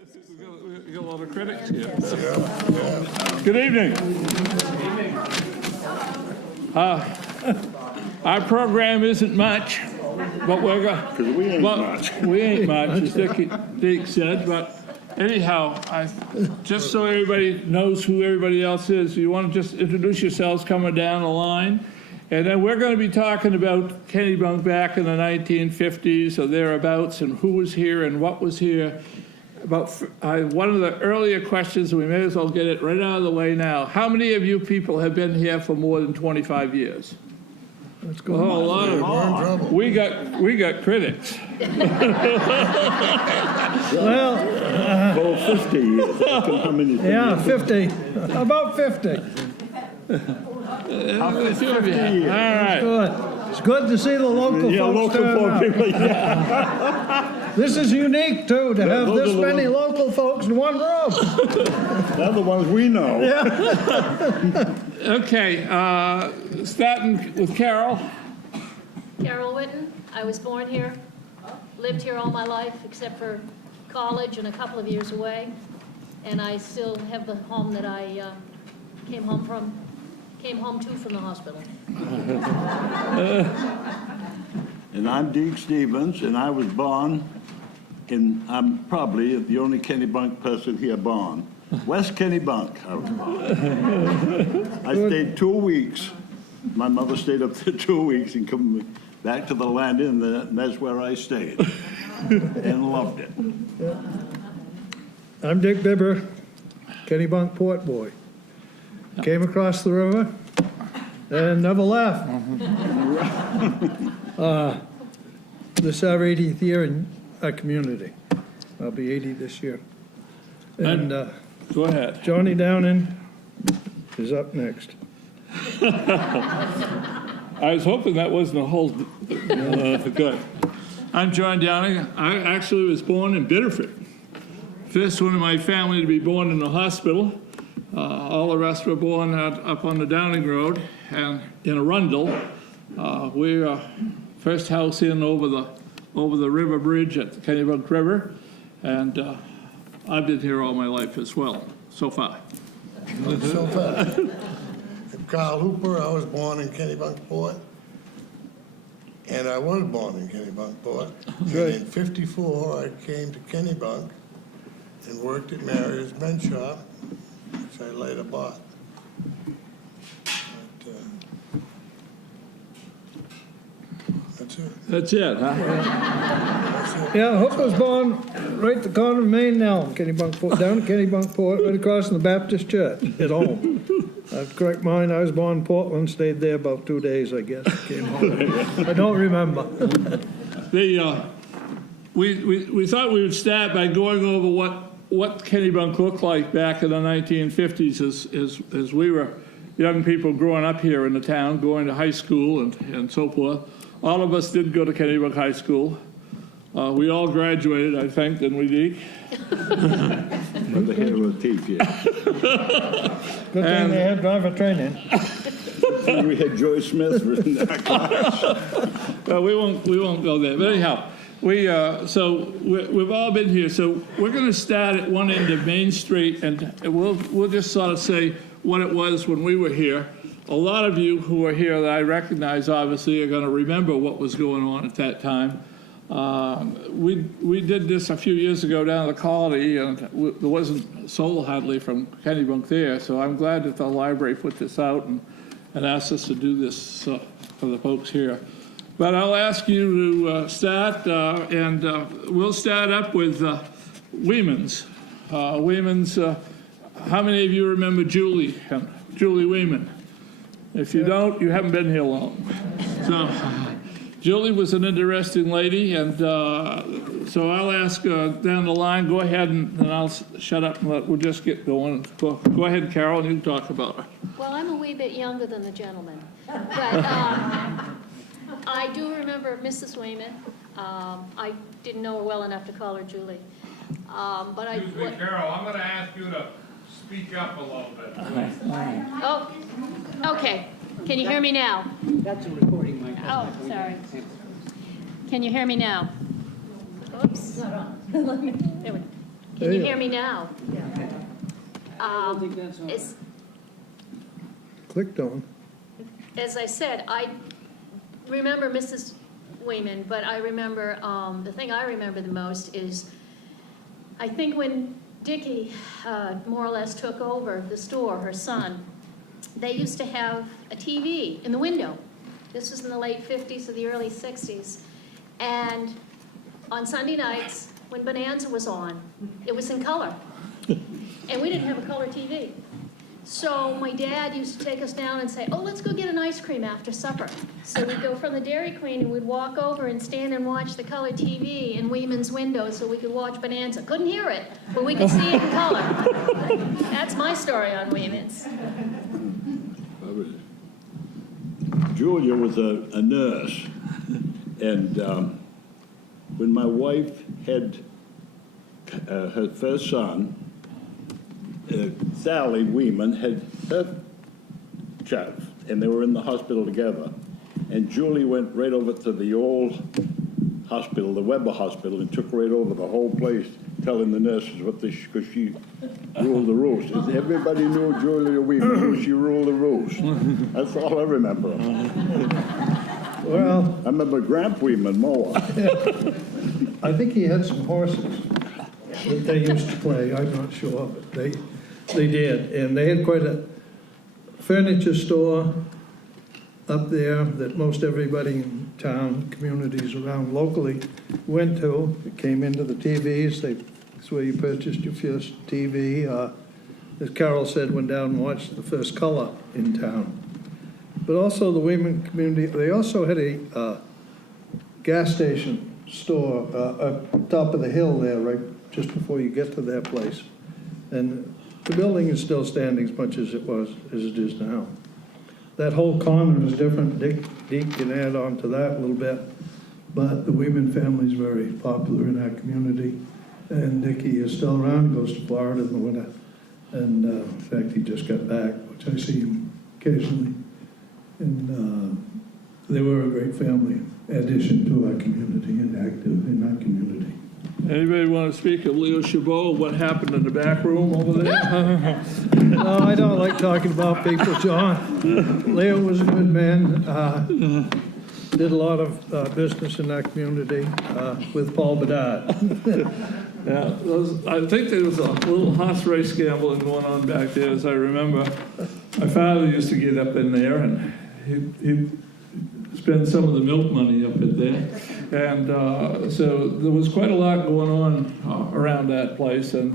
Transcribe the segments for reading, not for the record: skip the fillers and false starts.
We got a lot of critics here. Good evening. Our program isn't much, but we're going. Because we ain't much. We ain't much, as Dick said. But anyhow, just so everybody knows who everybody else is, you want to just introduce yourselves coming down the line. And then we're going to be talking about Kennebunk back in the 1950s or thereabouts, and who was here and what was here. About one of the earlier questions, we may as well get it right out of the way now. How many of you people have been here for more than 25 years? Let's go. Oh, a lot of them. We got critics. Well, 50 years. How many? yeah, 50. About 50. All right. Good. It's good to see the local folks turn up. People, yeah. This is unique, too, to have this many local folks in one room. They're the ones we know. Yeah. Okay, starting with Carol. Carol Whitten. I was born here, lived here all my life except for college and a couple of years away, and I still have the home that I came home to from the hospital. And I'm Deke Stevens, and I was born in, I'm probably the only Kennebunk person here born. West Kennebunk, I was born. I stayed 2 weeks. My mother stayed up there 2 weeks and come back to the land inn, and that's where I stayed. And loved it. I'm Dick Bibber, Kennebunk Port boy. Came across the river and never left. This is our 80th year in our community. I'll be 80 this year. And Go ahead. Johnny Downing is up next. I was hoping that wasn't a whole good. I'm John Downing. I actually was born in Biddeford. First one in my family to be born in the hospital. All the rest were born up on the Downing Road and in Arundel. We're first house in over the river bridge at the Kennebunk River, and I've been here all my life as well, so far. So far. I'm Karl Hooper. I was born in Kennebunkport, and I was born in Kennebunkport. And in '54, I came to Kennebunk and worked at Marriott's Men's Shop, which I later bought. But, that's it. That's it, huh? That's it. Yeah, Hooper was born right at the corner of Main and Elm, Kennebunkport, down at Kennebunkport, right across from the Baptist Church at home. Correct mine, I was born in Portland, stayed there about 2 days, I guess. Came home. I don't remember. We thought we would start by going over what Kennebunk looked like back in the 1950s as we were young people growing up here in the town, going to high school and so forth. All of us did go to Kennebunk High School. We all graduated, I think, didn't we, Deke? But the head of the teeth, yeah. Good thing they had driver training. We had Joy Smith written in our class. Well, we won't go there. But anyhow, we've all been here. So we're going to start at one end of Main Street, and we'll just sort of say what it was when we were here. A lot of you who are here that I recognize, obviously, are going to remember what was going on at that time. We did this a few years ago down at the Colony, and there wasn't a soul hardly from Kennebunk there, so I'm glad that the library put this out and asked us to do this for the folks here. But I'll ask you to start, and we'll start up with Weemans. How many of you remember Julie Weeman? If you don't, you haven't been here long. So Julie was an interesting lady, and so I'll ask down the line, go ahead, and I'll shut up and we'll just get going. Go ahead, Carol, and you can talk about her. Well, I'm a wee bit younger than the gentleman, but I do remember Mrs. Wayman. I didn't know her well enough to call her Julie. Excuse me, Carol, I'm going to ask you to speak up a little bit, please. Oh, okay. Can you hear me now? That's a recording mic. Oh, sorry. Can you hear me now? Oops. There we go. Can you Yeah. hear me now? It's, Clicked on. as I said, I remember Mrs. Wayman, but I remember, the thing I remember the most is, I think when Dickie more or less took over the store, her son, they used to have a TV in the window. This was in the late 50s or the early 60s. And on Sunday nights, when Bonanza was on, it was in color. And we didn't have a color TV. So my dad used to take us down and say, oh, let's go get an ice cream after supper. So we'd go from the Dairy Queen and we'd walk over and stand and watch the color TV in Weeman's window so we could watch Bonanza. Couldn't hear it, but we could see it in color. That's my story on Weeman's. Julia was a nurse, and when my wife had her first son, Sally Weeman had her child, and they were in the hospital together. And Julie went right over to the old hospital, the Weber Hospital, and took right over the whole place, telling the nurses what they, because she ruled the roost. Everybody knew Julia Weeman, she ruled the roost. That's all I remember. Well, I remember Gramp Weeman more. I think he had some horses that they used to play, I'm not sure, but they did. And they had quite a furniture store up there that most everybody in town, communities around locally went to. It came into the TVs, that's where you purchased your first TV. As Carol said, went down and watched the first color in town. But also the women community, they also had a gas station store up top of the hill there, right just before you get to that place. And the building is still standing as much as it is now. That whole corner is different. Dick can add on to that a little bit. But the Weeman family is very popular in our community. And Dickie is still around, goes to Florida in the winter. And in fact, he just got back, which I see him occasionally. And they were a great family addition to our community and active in our community. Anybody want to speak of Leo Chabot, what happened in the back room over there? No, I don't like talking about people, John. Leo was a good man. Did a lot of business in our community with Paul Bedard. Yeah, I think there was a little horse race gambling going on back there, as I remember. My father used to get up in there, and he'd spend some of the milk money up in there. And so there was quite a lot going on around that place, and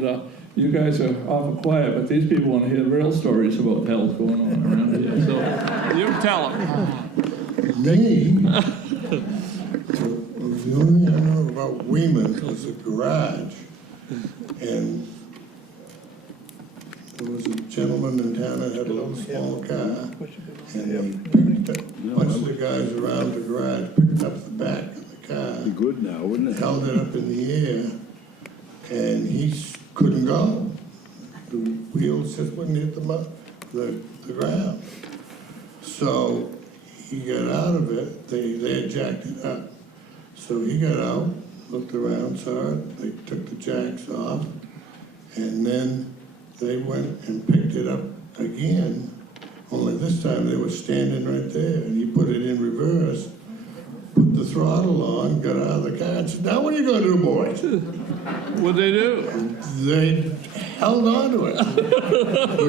you guys are awful quiet, but these people want to hear real stories about what the hell's going on around here. So you tell them. Me? The only thing I know about Weeman was a garage, and there was a gentleman in town that had a little small car, and he picked up, a bunch of the guys around the garage picked up the back of the car, Be good now, wouldn't it? held it up in the air, and he couldn't go. The wheels just wouldn't hit the ground. So he got out of it, they had jacked it up. So he got out, looked around, saw it, they took the jacks off, and then they went and picked it up again, only this time they were standing right there, and he put it in reverse, put the throttle on, got out of the car, and said, now what are you gonna do, boys? What'd they do? They held on to it,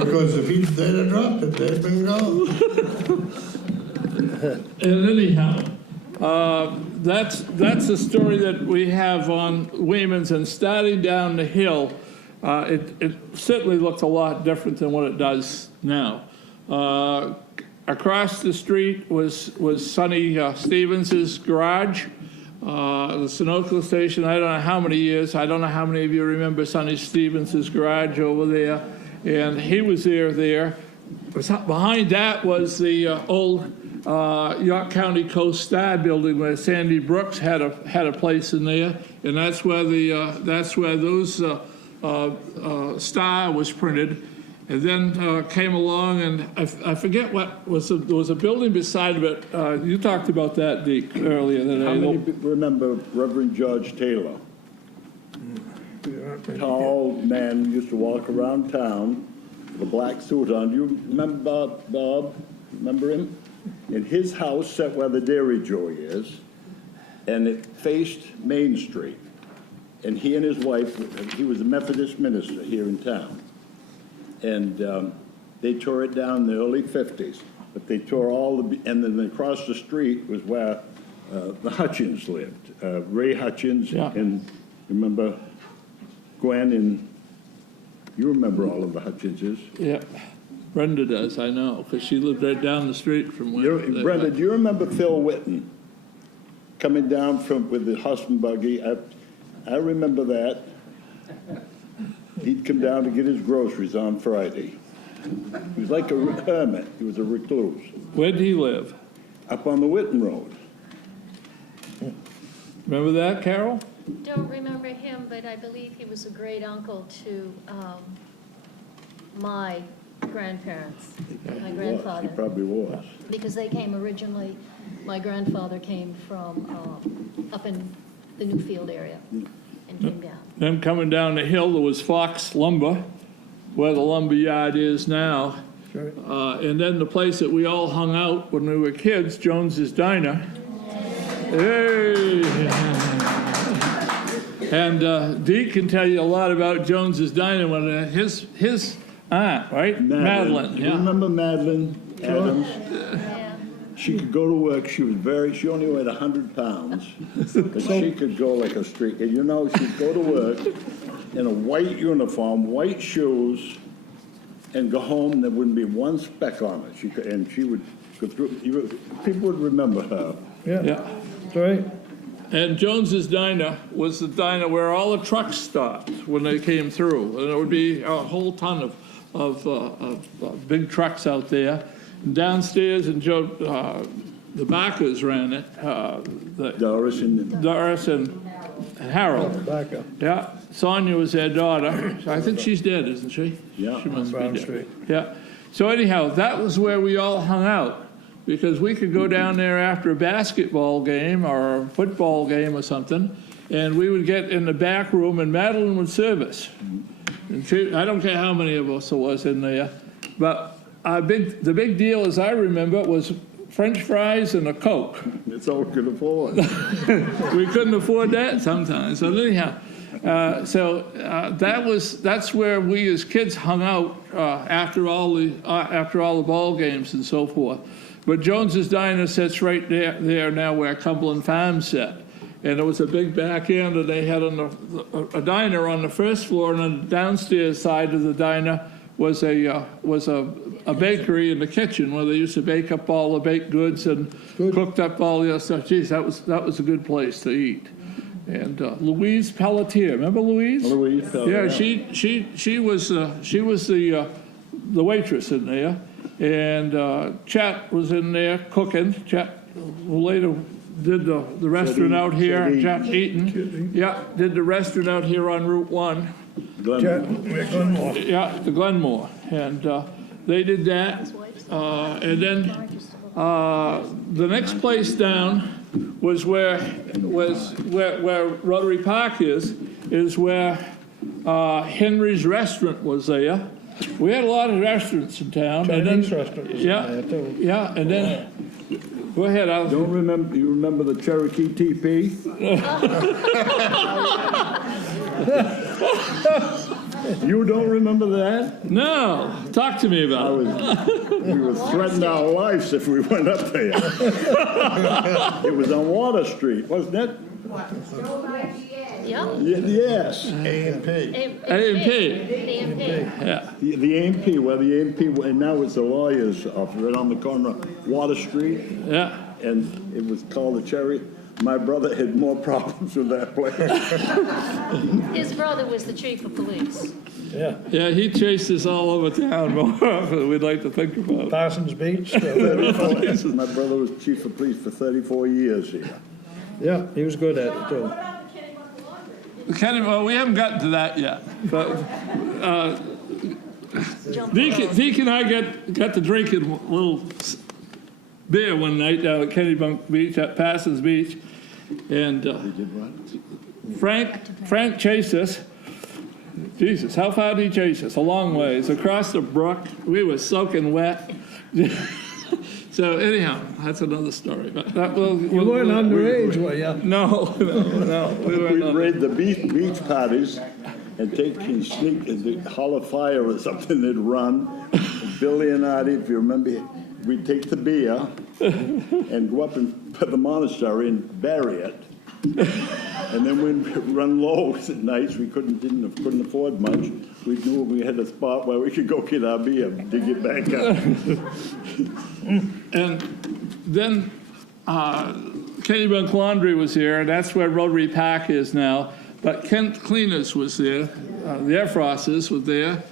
because if they'd have dropped it, they'd been gone. And anyhow, that's the story that we have on Weeman's, and starting down the hill, it certainly looked a lot different than what it does now. Across the street was Sonny Stevens's garage, the Sunoco station. I don't know how many years. I don't know how many of you remember Sonny Stevens's garage over there, and he was there. Behind that was the old York County Coast Star building where Sandy Brooks had a place in there, and that's where those Star was printed. And then came along, and I forget what was there was a building beside of it. You talked about that, Deke, earlier today. How many remember Reverend George Taylor? tall man who used to walk around town with a black suit on. Do you remember Bob? Remember him? And his house sat where the Dairy Joe is, and it faced Main Street. And he and his wife, he was a Methodist minister here in town. And they tore it down in the early 50s. But they tore all the, and then across the street was where the Hutchins lived. Ray Hutchins, Yeah. and remember Gwen, and you remember all of the Hutchinses. Yeah, Brenda does, I know, because she lived right down the street from where. Brenda, do you remember Phil Whitten coming down from with the horse and buggy? I remember that. He'd come down to get his groceries on Friday. He was like a hermit. He was a recluse. Where did he live? Up on the Whitten Road. Remember that, Carol? Don't remember him, but I believe he was a great uncle to my grandparents, my He grandfather. probably was. Because they came originally, my grandfather came from up in the Newfield area and came down. Then coming down the hill, there was Fox Lumber, where the lumber yard is now. Sure. And then the place that we all hung out when we were kids, Jones's Diner. Hey! And Deke can tell you a lot about Jones's Diner when his aunt, right? Madeline, Do you yeah. remember Madeline Adams? Yeah. She could go to work. She only weighed 100 pounds, but she could go like a streak. And you know, she'd go to work in a white uniform, white shoes, and go home, and there wouldn't be one speck on it. And she would go through, people would remember her. Yeah, Yeah. that's right. And Jones's Diner was the diner where all the trucks stopped when they came through. And there would be a whole ton of big trucks out there. And downstairs, and the Barkers ran it, Doris and Doris and Harold. Back up. Yeah, Sonia was their daughter. I think she's dead, isn't she? Yeah. She must be Brown dead. Street. Yeah. So anyhow, that was where we all hung out, because we could go down there after a basketball game or a football game or something, and we would get in the back room, and Madeline would serve us. And I don't care how many of us there was in there, but the big deal, as I remember, was French fries and a Coke. it's all we could afford. We couldn't afford that sometimes. So anyhow, that's where we as kids hung out after all the ball games and so forth. But Jones's Diner sits right there now where Cumberland Farms sat. And there was a big back end, and they had a diner on the first floor, and on the downstairs side of the diner was a bakery in the kitchen where they used to bake up all the baked goods and cooked up all the other stuff. Geez, that was a good place to eat. And Louise Pelletier, remember Louise? Louise Pelletier. Yeah, she was the waitress in there, and Chet was in there cooking. Chet, who later did the restaurant out here. Chet Eaton, yeah, did the restaurant out here on Route 1. Glenmore. Yeah, the Glenmore, and they did that. And then the next place down was where Rotary Park is where Henry's Restaurant was there. We had a lot of restaurants in town. Chinese restaurant was Yeah, there, too. yeah, and then go ahead. You remember the Cherokee TP? You don't remember that? No, talk to me about it. We were threatening our lives if we went up there. It was on Water Street, wasn't it? Yeah. Yes. A&P. A&P. Yeah. The A&P, where the A&P, and now it's the lawyer's office, right on the corner of Water Street, Yeah. and it was called the Cherry. My brother had more problems with that place. His brother was the chief of police. Yeah. Yeah, he chased us all over town more often than we'd like to think about. Parsons Beach. My brother was chief of police for 34 years here. Yeah, he was good at it, too. Well, we haven't gotten to that yet, but Deke and I got to drinking a little beer one night down at Kennebunk Beach, at Parsons Beach, and Frank chased us, Jesus, how far did he chase us? A long ways, across the brook. We were soaking wet. So anyhow, that's another story. But that will. You weren't underage, were you? No, we weren't. We'd raid the beach parties and sneak in the Hall of Fire or something they'd run. Billy and Artie, if you remember, we'd take the beer and go up and put the monastery and bury it. And then we'd run low at nights. We couldn't afford much. We knew we had a spot where we could go get our beer, dig it back up. And then Kennebunk Laundry was here, and that's where Rotary Park is now. But Kent Cleaners was there, the Air Frosters was there,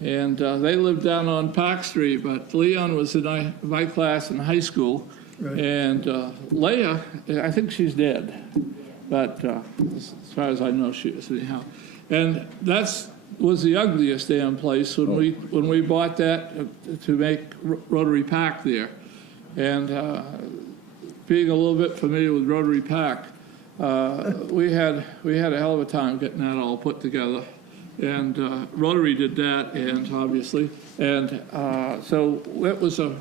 and they lived down on Park Street. But Leon was in my class in high school, Right. and Leia, I think she's dead, but as far as I know, she is anyhow. And was the ugliest damn place when we bought that to make Rotary Park there. And being a little bit familiar with Rotary Park, we had a hell of a time getting that all put together. And Rotary did that, and obviously, and so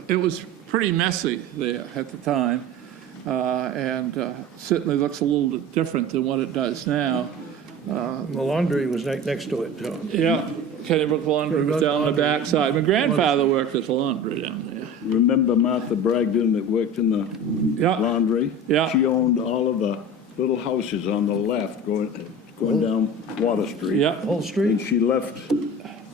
it was pretty messy there at the time, and certainly looks a little different than what it does now. The laundry was right next to it, John. Yeah, Kennebunk Laundry was down on the back side. My grandfather worked at the laundry down there. Remember Martha Bragdon that worked in the Yeah. laundry? Yeah. She owned all of the little houses on the left going down Water Street. Yeah. Whole And street? she left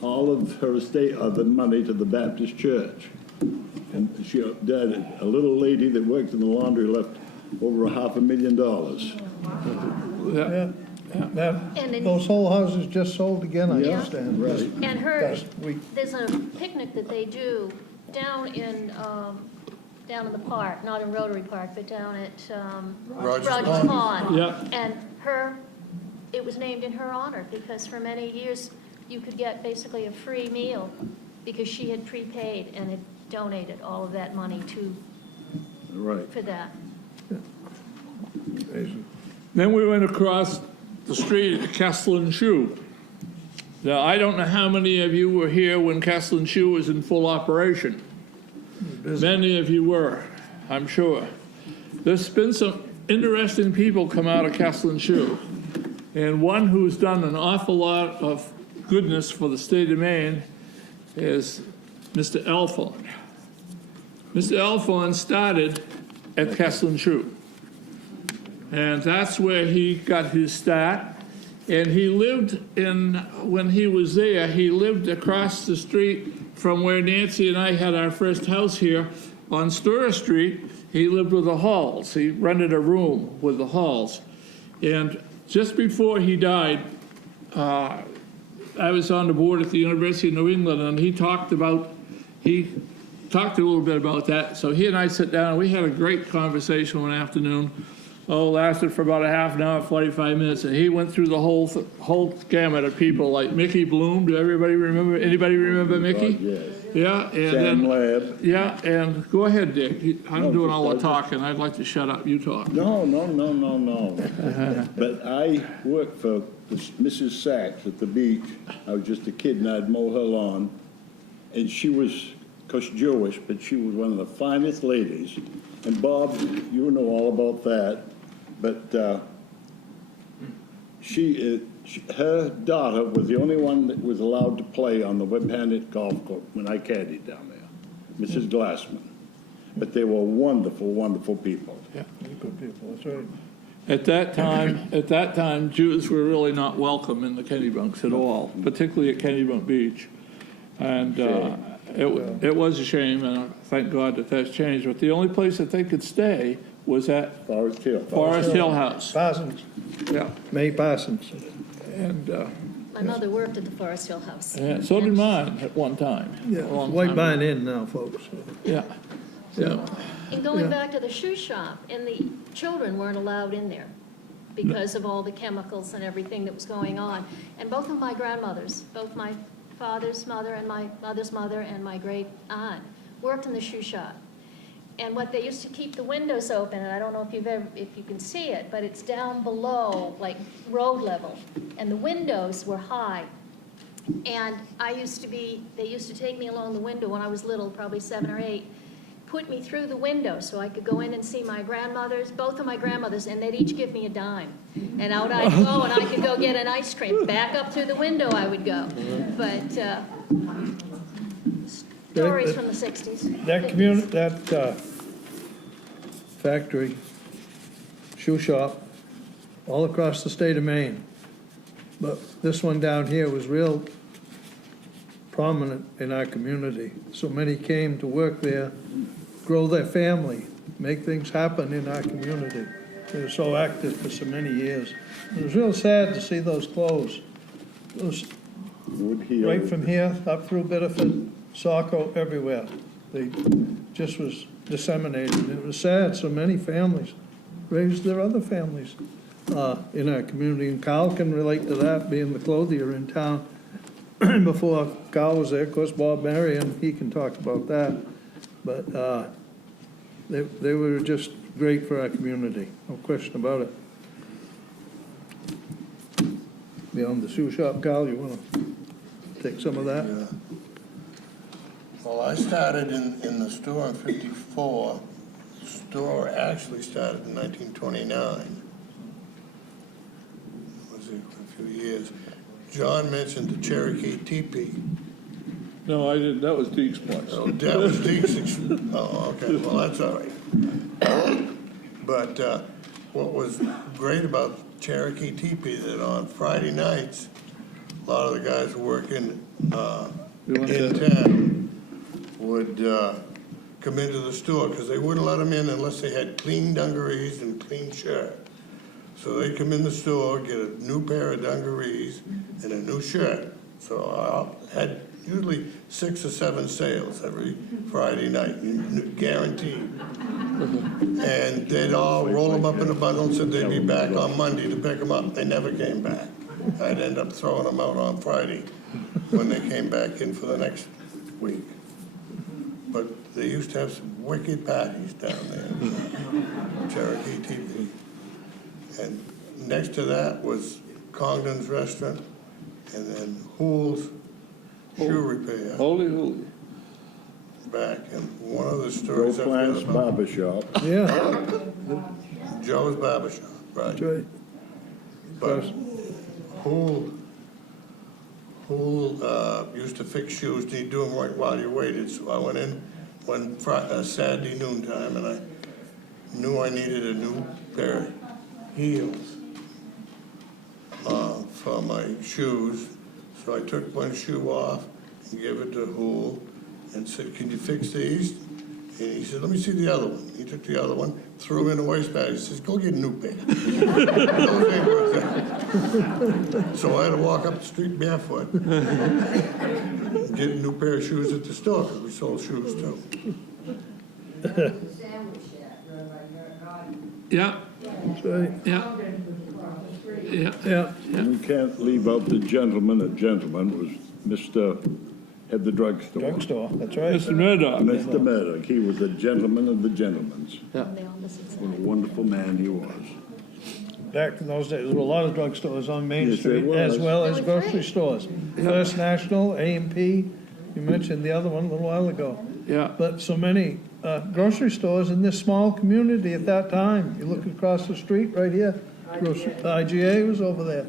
all of her estate, the money to the Baptist church. And a little lady that worked in the laundry left over $500,000. Yeah. That, And then- those whole houses just sold again, I Yeah. understand. Right. And her, Last week. there's a picnic that they do down in the park, not in Rotary Park, but down at Rogers Rogers Pond. Pond. Yeah. And it was named in her honor because for many years you could get basically a free meal because she had prepaid and had donated all of that money Right. for that. Then we went across the street at Kessler and Shoe. Now, I don't know how many of you were here when Kessler and Shoe was in full operation. Many of you were, I'm sure. There's been some interesting people come out of Kessler and Shoe. And one who's done an awful lot of goodness for the state of Maine is Mr. Alphon. Mr. Alphon started at Kessler and Shoe. And that's where he got his start. And he lived when he was there, he lived across the street from where Nancy and I had our first house here on Stura Street. He lived with the Halls. He rented a room with the Halls. And just before he died, I was on the board at the University of New England, and he talked a little bit about that. So he and I sat down, and we had a great conversation one afternoon. Lasted for about a half an hour, 45 minutes, and he went through the whole gamut of people like Mickey Bloom. Do anybody remember Mickey? Yes. Yeah, and Sam then Lab. yeah, and go ahead, Dick. I'm No, doing all the just- talking. I'd like to shut up. You talk. No. But I worked for Mrs. Sachs at the beach. I was just a kid and I'd mow her lawn. And she was, because Jewish, but she was one of the finest ladies. And Bob, you know all about that. But her daughter was the only one that was allowed to play on the Web-handed golf course when I caddied down there, Mrs. Glassman. But they were wonderful, wonderful people. Good people, that's right. At that time, Jews were really not welcome in the Kennebunks at all, particularly at Kennebunk Beach. And it was a shame, and I thank God that that's changed. But the only place that they could stay was at Forest Hill. Forest Hill House. Parsons, Yeah, May Parsons. and My mother worked at the Forest Hill House. so did mine at one time. Yeah, a long way time buying ago. in now, folks. Yeah, yeah. And going back to the shoe shop, and the children weren't allowed in there because of all the chemicals and everything that was going on. And both of my grandmothers, both my father's mother and my mother's mother and my great aunt, worked in the shoe shop. And what they used to keep the windows open, and I don't know if you can see it, but it's down below, like road level, and the windows were high. And they used to take me along the window when I was little, probably 7 or 8, put me through the window so I could go in and see my grandmothers, both of my grandmothers, and they'd each give me a dime. And out I'd go, and I could go get an ice cream. Back up through the window I would go. But stories from the 60s. That community, that factory, shoe shop, all across the state of Maine. But this one down here was real prominent in our community. So many came to work there, grow their family, make things happen in our community. They were so active for so many years. It was real sad to see those close. Those Wood Hill. right from here up through Biddeford, Saco, everywhere. They just was disseminated. It was sad. So many families raised their other families in our community. And Karl can relate to that, being the clothier in town. Before Karl was there, of course, Bob Marion, he can talk about that. But they were just great for our community, no question about it. Beyond the shoe shop, Karl, you want to take some of that? Yeah. Well, I started in the store in '54. The store actually started in 1929. Was it a few years? John mentioned the Cherokee teepee. No, I didn't, that was Deke's place. Oh, that was Deke's. Oh, okay, well, that's all right. But what was great about Cherokee teepee, that on Friday nights, a lot of the guys working in town would come into the store, because they wouldn't let them in unless they had clean dungarees and clean shirt. So they'd come in the store, get a new pair of dungarees and a new shirt. So I had usually 6 or 7 sales every Friday night, guaranteed. And they'd all roll them up in a bundle and said they'd be back on Monday to pick them up. They never came back. I'd end up throwing them out on Friday when they came back in for the next week. But they used to have some wicked patties down there, Cherokee TV. And next to that was Congdon's Restaurant, and then Hoole's Shoe Repair Holy. back. And one of the Joe stories I Plant's forgot about, Barber Shop. Yeah, Joe's Barber Shop, right? that's right. But Hoole used to fix shoes, and he'd do them right while you waited. So I went in one Saturday noontime, and I knew I needed a new pair of heels for my shoes. So I took one shoe off and gave it to Hoole and said, "Can you fix these?" And he said, "Let me see the other one." He took the other one, threw them in the waistbag. He says, "Go get a new pair." Those ain't worth that. So I had to walk up the street barefoot, get a new pair of shoes at the store, because we sold shoes too. Yeah, That's right. yeah, yeah. Yeah, You can't leave out the gentleman. A gentleman was Mr. Had the drugstore. drugstore, that's right. Mr. Murdoch. Mr. Murdoch, he was a gentleman of the gentlemen's. They all listen to What a wonderful man he was. Back in those days, there were a lot of drugstores on Main Yes, there Street, as was. well as They were grocery great. stores. First National, A&P, you mentioned the other one a little while ago. Yeah. But so many grocery stores in this small community at that time. You look across the street right here, IGA was over there,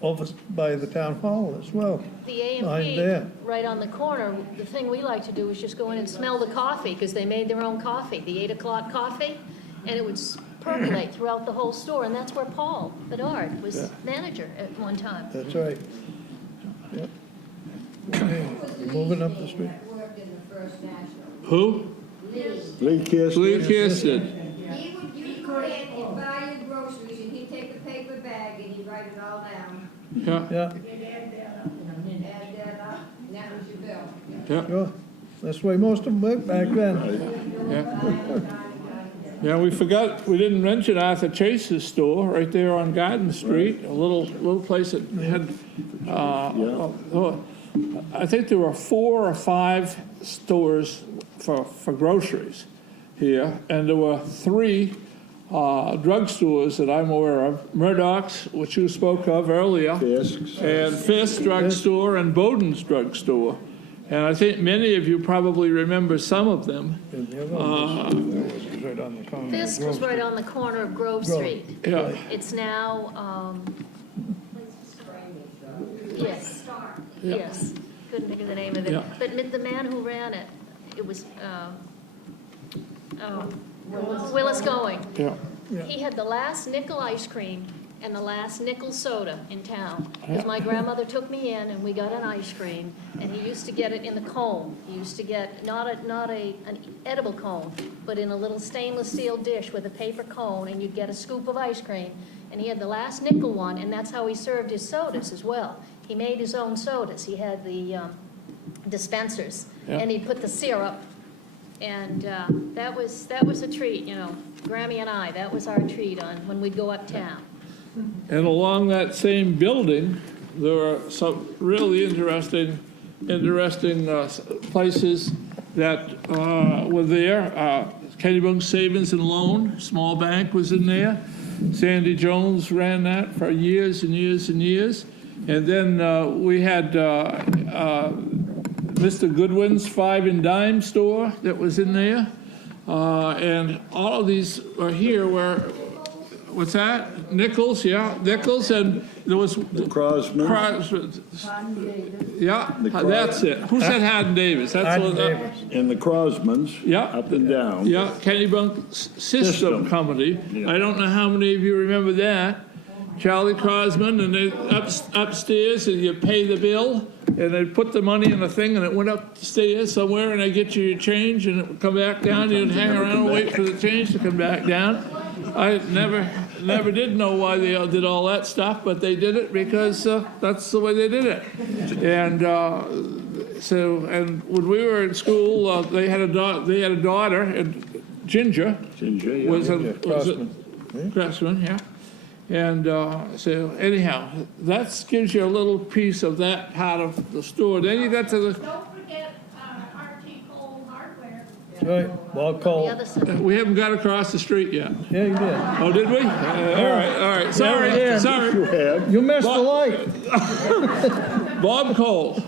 over by the town hall as well. The Behind A&P, there. right on the corner, the thing we like to do is just go in and smell the coffee, because they made their own coffee, the 8 o'clock coffee, and it would percolate throughout the whole store, and that's where Paul Bedard was manager at one time. That's right. Yep. Okay, moving up the street. Worked in the First National. Who? Lee Kirsten. Lee Kirsten. You'd go in and buy your groceries, and he'd take a paper bag and he'd write it all down. Yeah, Yeah, And that was your bill. yeah, sure. That's the way most of them worked back then. yeah. Yeah, we forgot, we didn't mention Arthur Chase's store right there on Garden Street, a little place that had, I think there were 4 or 5 stores for groceries here, and there were 3 drugstores that I'm aware of. Murdoch's, which you spoke of earlier. Fisk's. And Fisk Drugstore and Bowden's Drugstore. And I think many of you probably remember some of them. And the other one was right on the corner of Fisk was Grove right on the corner of Grove Street. Yeah, It's now, yes, yes, couldn't think of the name of it. Yeah. But the man who ran it, it was, Willis Going. yeah. He had the last nickel ice cream and the last nickel soda in town. Because my grandmother took me in and we got an ice cream, and he used to get it in the cone. He used to get, not an edible cone, but in a little stainless steel dish with a paper cone, and you'd get a scoop of ice cream. And he had the last nickel one, and that's how he served his sodas as well. He made his own sodas. He had the dispensers, Yeah. and he'd put the syrup. And that was a treat, you know. Grammy and I, that was our treat on when we'd go uptown. And along that same building, there are some really interesting places that were there. Kennebunk Savings and Loan, small bank was in there. Sandy Jones ran that for years and years and years. And then we had Mr. Goodwin's Five and Dime store that was in there. And all of these are here where, what's that? Nichols, yeah, Nichols, and there was. The Crosman. Yeah, that's it. Who said Haddon Davis? That's Haddon what. Davis. And the Crosmans. Yeah. Up and down. Yeah, Kennebunk System Company. Yeah. I don't know how many of you remember that. Charlie Crosman, and they upstairs, and you pay the bill, and they put the money in a thing, and it went upstairs somewhere, and they get you your change, and it would come back down. You'd hang around and wait for the change to come back down. I never did know why they did all that stuff, but they did it because that's the way they did it. And and when we were in school, they had a daughter, and Ginger Ginger, yeah. was a Crossman. Craftsman, yeah. And so anyhow, that gives you a little piece of that part of the store. Then you got to the, Don't forget RT Cole Hardware. Right, Bob The Cole. other side. we haven't got across the street yet. Yeah, you did. Oh, did we? All right. Sorry, Yeah. sorry. You have. You missed the light. Bob Cole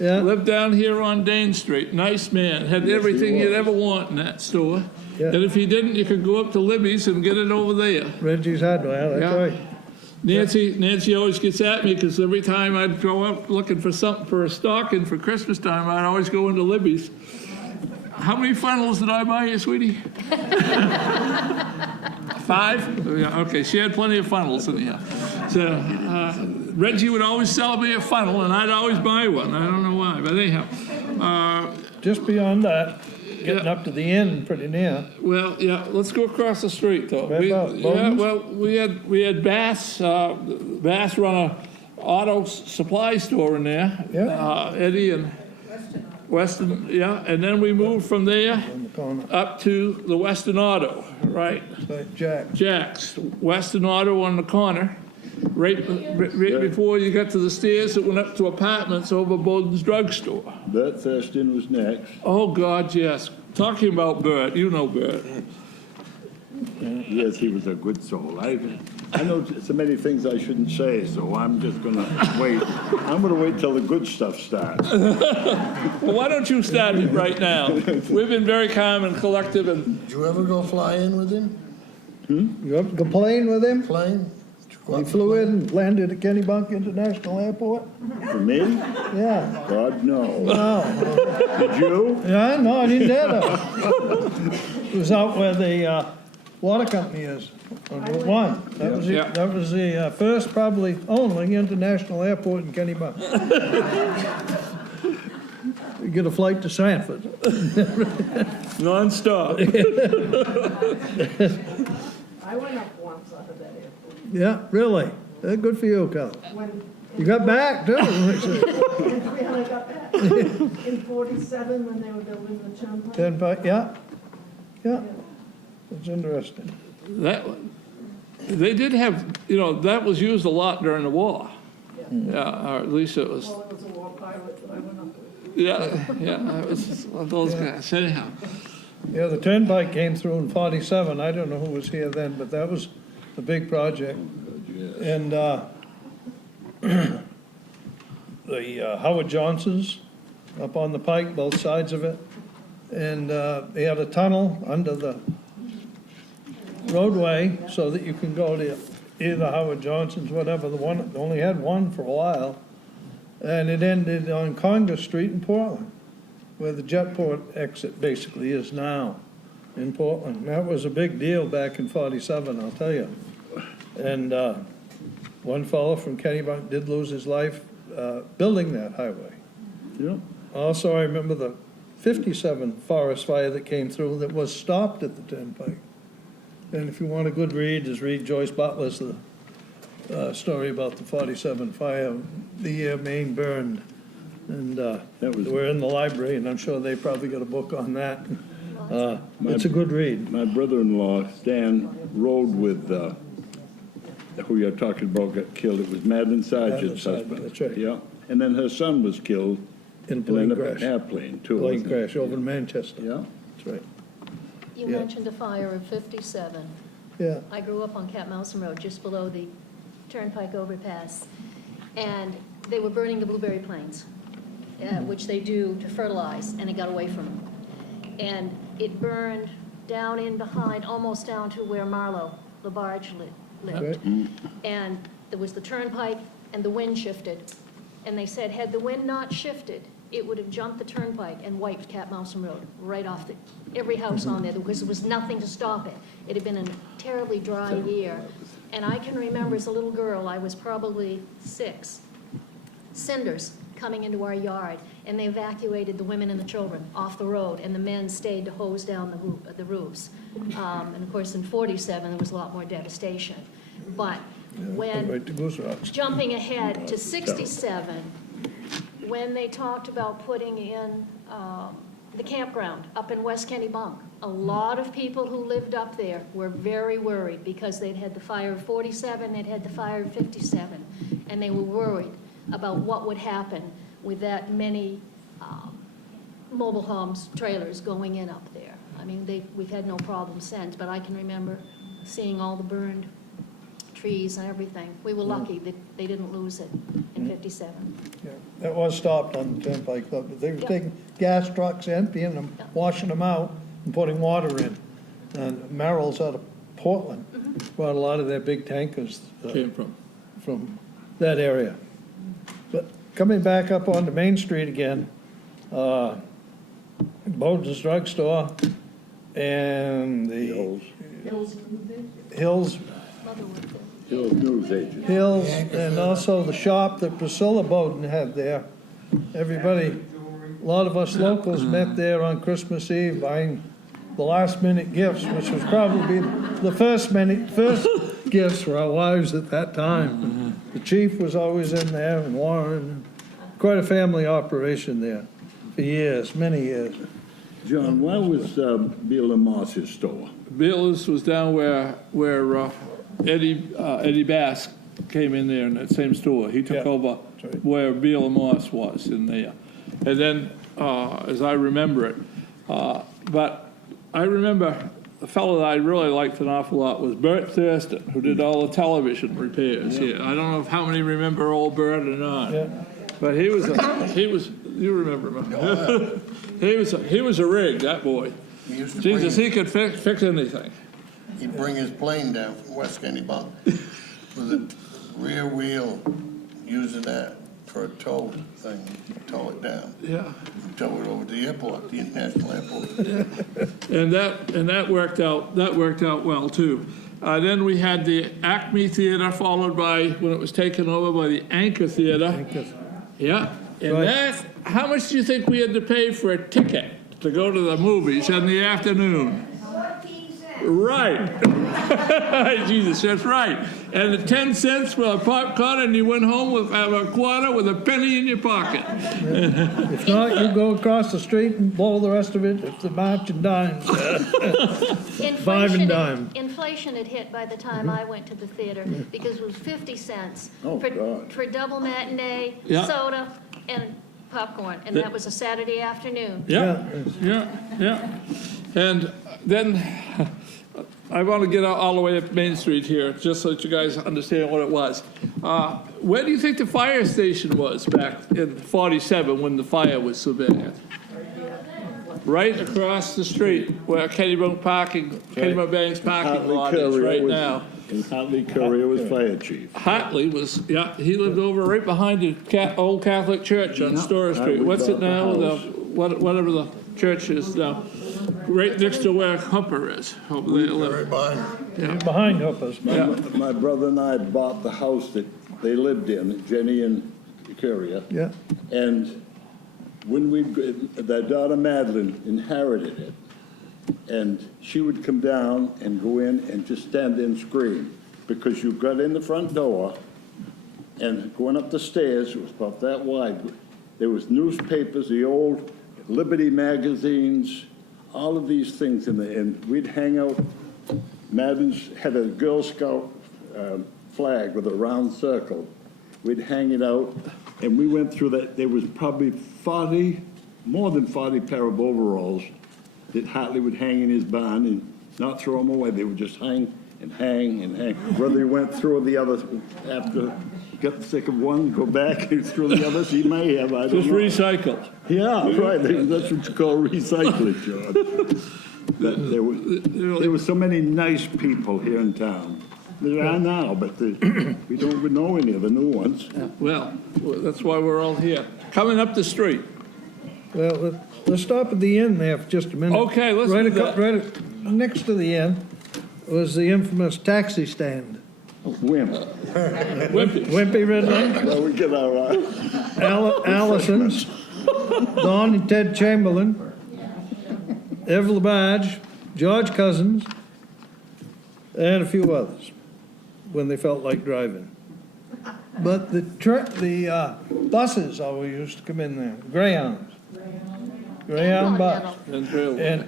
Yeah, lived down here on Dane Street. Nice man. Had everything you'd ever want in that store. Yeah. And if he didn't, you could go up to Libby's and get it over there. Reggie's Hardware, that's Yeah. right. Nancy always gets at me because every time I'd go up looking for something for a stocking for Christmas time, I'd always go into Libby's. How many funnels did I buy you, sweetie? 5? Yeah, okay, she had plenty of funnels anyhow. So Reggie would always sell me a funnel, and I'd always buy one. I don't know why, but anyhow. Just beyond that, getting Yeah. up to the end pretty near. Well, yeah, let's go across the street, though. Right about Bowden's? Well, we had Bass run a auto supply store in there. Yeah. Eddie and Weston, yeah, and then we moved from there On the corner, up to the Western Auto, right? like Jack. Jack's, Western Auto on the corner, right before you got to the stairs that went up to apartments over Bowden's Drugstore. Bert Thurston was next. Oh, God, yes. Talking about Bert, you know Bert. Yes, he was a good soul. I know so many things I shouldn't say, so I'm just gonna wait. I'm gonna wait till the good stuff starts. Well, why don't you start it right now? We've been very calm and collective, and Did you ever go fly in with him? You up to complain with him? Plane? Did you go He out flew to in and landed at Kennebunk International Airport? For me? Yeah. God, no. No. Did you? Yeah, no, I didn't dare to. It was out where the water company is, on Route 1. Yeah. That was the first, probably only, international airport in Kennebunk. You get a flight to Sanford. nonstop. I went up once out of that airport. Yeah, really? Good for you, Carl. When, You got back, too. when I got back, in 47, when they were building the turnpike. Turnpike, yeah. Yeah. It's interesting. That, they did have, that was used a lot during the war. Yeah, or at least it was. Well, it was a war pilot that I went up with. Yeah, it was one of those guys. Anyhow, Yeah, the turnpike came through in 47. I don't know who was here then, but that was a big project. And the Howard Johnsons up on the pike, both sides of it. And they had a tunnel under the roadway so that you can go to either Howard Johnson's, whatever, the one, they only had one for a while. And it ended on Congress Street in Portland, where the Jetport exit basically is now in Portland. And that was a big deal back in 47, I'll tell you. And one fellow from Kennebunk did lose his life building that highway. Yeah. Also, I remember the 57 forest fire that came through that was stopped at the turnpike. And if you want a good read, just read Joyce Butler's story about the 47 fire, the year Maine burned. And we're in the library, and I'm sure they probably got a book on that. It's a good read. My brother-in-law, Stan, rode with, who you're talking about got killed. It was Madeline Sargent's husband. That's right. Yeah. And then her son was killed In a in plane an crash. airplane, too. Plane wasn't it? crash over in Manchester. Yeah. That's right. You Yeah. mentioned a fire of 57. Yeah. I grew up on Cat Mountain Road, just below the Turnpike overpass, and they were burning the blueberry plains, which they do to fertilize, and it got away from them. And it burned down in behind, almost down to where Marlowe, the barge, lived. Right. And there was the turnpike, and the wind shifted. And they said, had the wind not shifted, it would have jumped the turnpike and wiped Cat Mountain Road right off every house on there, because there was nothing to stop it. It had been a terribly dry year. And I can remember as a little girl, I was probably 6, cinders coming into our yard, and they evacuated the women and the children off the road, and the men stayed to hose down the roofs. And of course, in 47, there was a lot more devastation. But when, Right to Goose Rocks. jumping ahead to 67, when they talked about putting in the campground up in West Kennebunk, a lot of people who lived up there were very worried because they'd had the fire of 47, they'd had the fire of 57, and they were worried about what would happen with that many mobile homes, trailers going in up there. I mean, we've had no problem since, but I can remember seeing all the burned trees and everything. We were lucky that they didn't lose it in 57. Yeah, that was stopped on the turnpike, but they were Yep. taking gas trucks, emptying them, Yep. washing them out, and putting water in. And Merrill's out of Portland brought a lot of their big tankers Came from. that area. But coming back up onto Main Street again, Bowden's Drugstore and the Hills Mother worked there. Hill's news agent. Hills, and also the shop that Priscilla Bowden had there. Everybody, a lot of us locals met there on Christmas Eve buying the last minute gifts, which was probably the first gifts for our wives at that time. The chief was always in there, and Warren, quite a family operation there for years, many years. John, why was Bill Moss's store? Bill's was down where Eddie Bass came in there in that same store. He took Yeah, over that's right. where Beal and Moss was in there. And then, as I remember it, but I remember a fellow that I really liked an awful lot was Bert Thurston, who did all the television repairs here. I don't know if how many remember old Bert or not. Yeah. But he was, you remember him. He was a rig, that boy. He used to Jesus, bring, he could fix anything. he'd bring his plane down from West Kennebunk with a rear wheel, using that for a tow thing, tow it down. Yeah. Tow it over to the airport, the international airport. And that worked out well too. Then we had the Acme Theater, followed by, when it was taken over by the Anchor Theater. Yeah, and Right. that, how much do you think we had to pay for a ticket to go to the movies in the afternoon? 14 cents. Right. Jesus, that's right. And the 10 cents for a popcorn, and you went home with a quarter with a penny in your pocket. If not, you go across the street and blow the rest of it at the March and Dimes. Five and dime. Inflation had hit by the time I went to the theater, because it was 50 cents Oh, God. for double matinee, Yeah. soda, and popcorn, and that was a Saturday afternoon. Yeah. And then I want to get all the way up Main Street here, just so that you guys understand what it was. Where do you think the fire station was back in 47 when the fire was so bad? Right across the street where Kennebunk Bank's parking lot is right now. And Hartley Courier was fire chief. Hartley was, yeah, he lived over right behind the old Catholic church on Store Street. we What's it bought the now? house. Whatever the church is now. Right next to where Hooper is. Over there. Right behind. Behind Hooper's. My brother and I bought the house that they lived in, Jenny and Courier. Yeah. And when their daughter Madeline inherited it, and she would come down and go in and just stand there and scream, because you got in the front door, and going up the stairs, it was about that wide. There was newspapers, the old Liberty magazines, all of these things in there, and we'd hang out. Madeline's had a Girl Scout flag with a round circle. We'd hang it out, and we went through that. There was probably more than 40 pair of overalls that Hartley would hang in his barn and not throw them away. They would just hang and hang and hang. Whether he went through the others after he got sick of one, go back and through the others, he may have, I don't Just know. recycled. Yeah, right, that's what you call recycling, John. There were so many nice people here in town. There are now, but we don't even know any of the new ones. Well, that's why we're all here. Coming up the street. Well, let's stop at the end there for just a minute. Okay, let's Right do that. next to the end was the infamous taxi stand. Wimp. Wimpy. Wimpy Ridley, Well, we get our, Allison's, Don and Ted Chamberlain, Ev LaBadge, George Cousins, and a few others when they felt like driving. But the buses always used to come in there, Greyhounds. Greyhound bus. And trail. And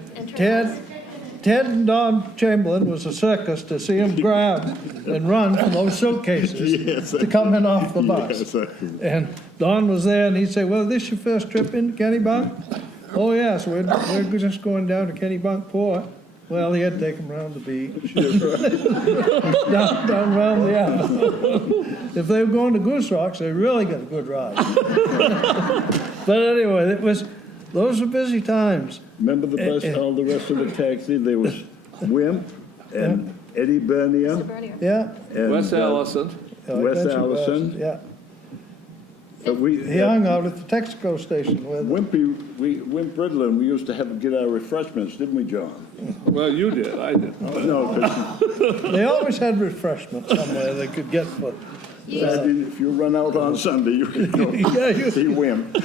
Ted and Don Chamberlain was a circus to see him grab and run from those suitcases Yes, to come in off the bus. yes, And Don was there, and he'd say, "Well, this your first trip into Kennebunk?" "Oh, yes, we're just going down to Kennebunk Port." Well, he had to take him around the beach, down around the island. If they were going to Goose Rocks, they really got a good ride. But anyway, those were busy times. Remember the bus, all the rest of the taxi? There was Wimp and Eddie Bernier Yeah. and Wes Allison. Wes Adventure Allison. Bus, yeah. But He hung out at the Texaco station with Wimp Ridley, we used to have to get our refreshments, didn't we, John? Well, you did, I didn't. No, 'cause They always had refreshments somewhere they could get for. Saturday, if you run out on Sunday, you can go Yeah, see Wimp.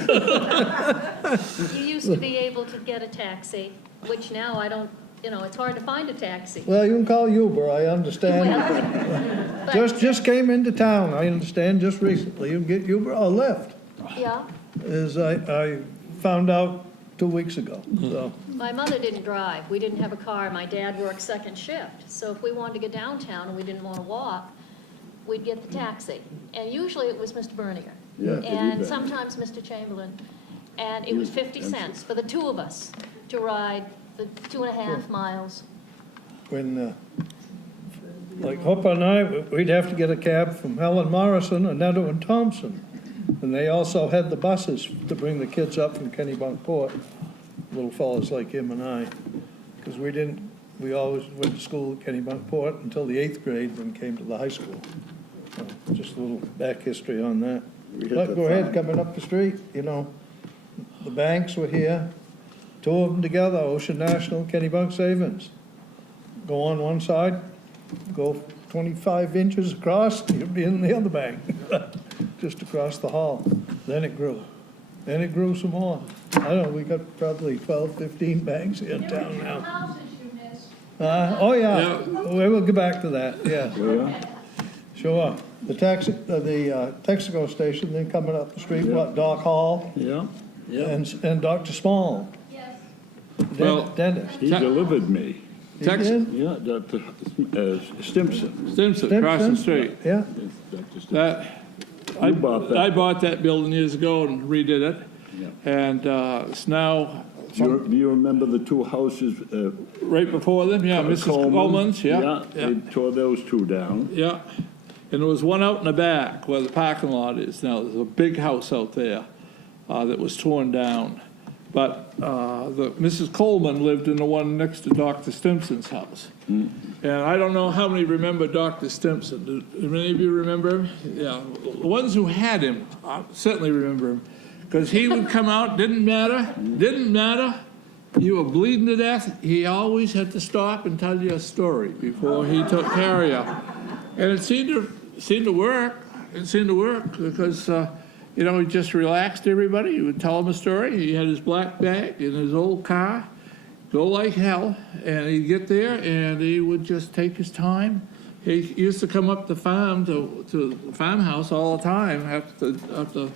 You used to be able to get a taxi, which now I don't, it's hard to find a taxi. Well, you can call Uber, I understand. But, Just came into town, I understand, just recently. You can get Uber or Lyft, yeah, as I found out 2 weeks ago. So, my mother didn't drive. We didn't have a car. My dad worked second shift. So if we wanted to get downtown and we didn't want to walk, we'd get the taxi. And usually it was Mr. Bernier. Yeah, Eddie And Bernier. sometimes Mr. Chamberlain. And it was 50 cents for the two of us to ride the 2.5 miles. when, like Hooper and I, we'd have to get a cab from Helen Morrison and Netto and Thompson. And they also had the buses to bring the kids up from Kennebunk Port, little fellas like him and I. Because we always went to school at Kennebunk Port until the 8th grade, then came to the high school. So, just a little back history on that. We hit But the go ahead, farm. coming up the street, the banks were here, two of them together, Ocean National, Kennebunk Savings. Go on one side, go 25 inches across, you'll be in the other bank, just across the hall. Then it grew. Then it grew some more. I don't know, we got probably 12, 15 banks here in town now. Houses you missed. Oh, yeah, we will get back to that, yeah. Sure. The Texaco station, then coming up the street, Doc Hall Yeah, yeah. and Dr. Small, Yes. Well, dentist. He delivered me. He Tex- did? Yeah, Dr. Stimson. Stimson, across the street. Yeah. Dr. Stimson. I You bought that. bought that building years ago and redid it. Yeah. And it's now Do you remember the two houses? Right before them, yeah, Mrs. Coleman's, yeah. They tore those two down. Yeah, and there was one out in the back where the parking lot is now. There's a big house out there that was torn down. But Mrs. Coleman lived in the one next to Dr. Stimpson's house. And I don't know how many remember Dr. Stimpson. Do many of you remember him? Yeah, the ones who had him certainly remember him. Because he would come out, didn't matter. You were bleeding to death. He always had to stop and tell you a story before he took care of you. And it seemed to work. It seemed to work because, he just relaxed everybody. He would tell them a story. He had his black bag in his old car, go like hell. And he'd get there and he would just take his time. He used to come up the farm to the farmhouse all the time after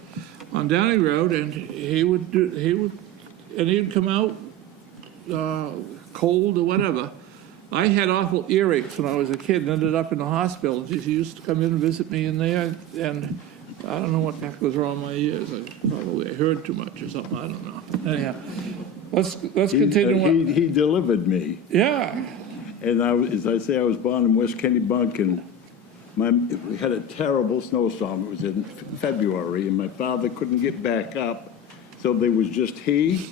on Downing Road, and he would come out cold or whatever. I had awful earaches when I was a kid and ended up in the hospital. He used to come in and visit me in there, and I don't know what the heck was wrong with my ears. I heard too much or something. I don't know. Anyhow, let's continue. He delivered me. Yeah. And as I say, I was born in West Kennebunk, and we had a terrible snowstorm. It was in February, and my father couldn't get back up, so there was just he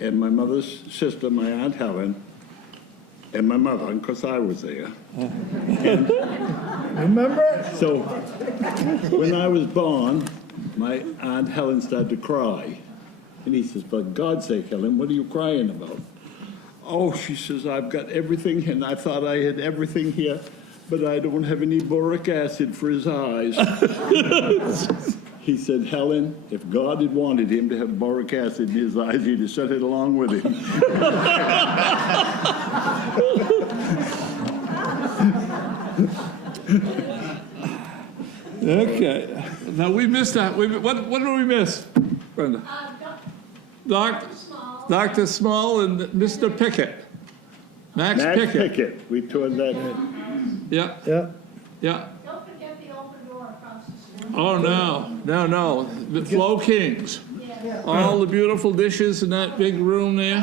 and my mother's sister, my Aunt Helen, and my mother, and of course I was there. And Remember? so when I was born, my Aunt Helen started to cry. And he says, for God's sake, Helen, what are you crying about? Oh, she says, I've got everything, and I thought I had everything here, but I don't have any boric acid for his eyes. He said, Helen, if God had wanted him to have boric acid in his eyes, he'd have sent it along with him. Okay. Now, we missed that. What did we miss, Brenda? Dr. Small and Mr. Pickett. Max Pickett. We tore that in. Yeah. Yeah. Yeah. Don't forget the open door across the street. Oh, no. The Flo Kings. All the beautiful dishes in that big room there.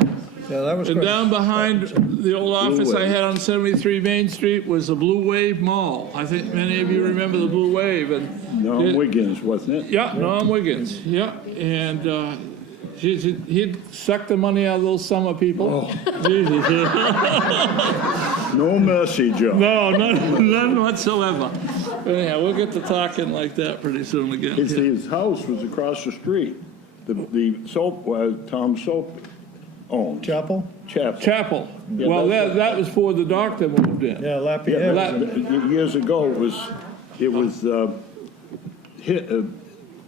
Yeah, that was And good. down behind the old office I had on 73 Main Street was the Blue Wave Mall. I think many of you remember the Blue Wave. And Norm Wiggins, wasn't it? yeah, Norm Wiggins. Yeah. And he'd suck the money out of those summer people. Jesus. No mercy, Joe. No, none whatsoever. Anyhow, we'll get to talking like that pretty soon again. His house was across the street. The soap was Tom Soap owned. Chapel? Chapel. Yeah, Well, that's that was before the doctor moved in. Yeah, Lapierre. Yeah, years ago, it was the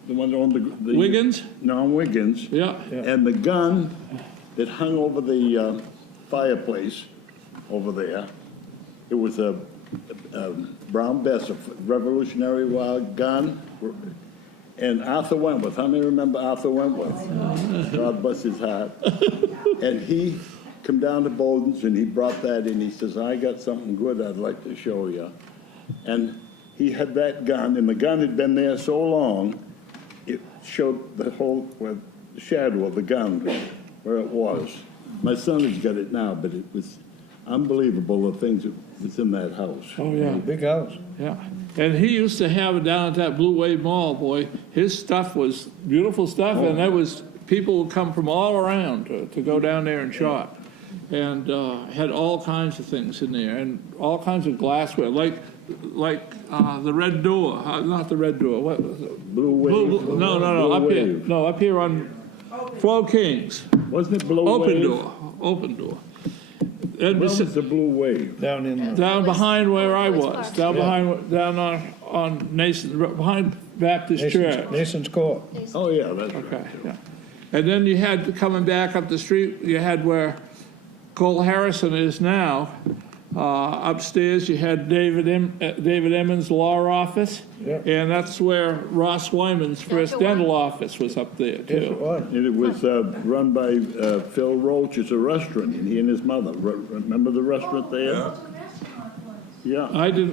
one that owned the Wiggins? Norm Wiggins. Yeah. And the gun that hung over the fireplace over there, it was a Brown Bess, a Revolutionary War gun. And Arthur Wentworth, how many remember Arthur Wentworth? God bless his heart. And he come down to Bowden's and he brought that in. He says, I got something good I'd like to show you. And he had that gun, and the gun had been there so long, it showed the whole the shadow of the gun where it was. My son has got it now, but it was unbelievable the things that was in that house. Oh, yeah. Big house. Yeah. And he used to have it down at that Blue Wave Mall, boy. His stuff was beautiful stuff, and there was people would come from all around to go down there and shop. And had all kinds of things in there, and all kinds of glassware, like the Red Door, not the Red Door, what was it? Blue Wave? No, Blue up here. Wave. No, up here on Flo Kings. Wasn't it Blue Open Wave? Door, Open Door. And What was the Blue Wave? Down in, down behind where I was, Park. down on Nason, behind Baptist Church. Nason's Court. Oh, yeah, that's right. Okay, yeah. And then you had, coming back up the street, you had where Cole Harrison is now. Upstairs, you had David Emmons' law office. Yeah. And that's where Ross Wyman's first the one. dental office was up there, Yes, it too. was. And it was run by Phil Roach. It's a restaurant, and he and his mother. Remember the restaurant there? What the restaurant was. Yeah.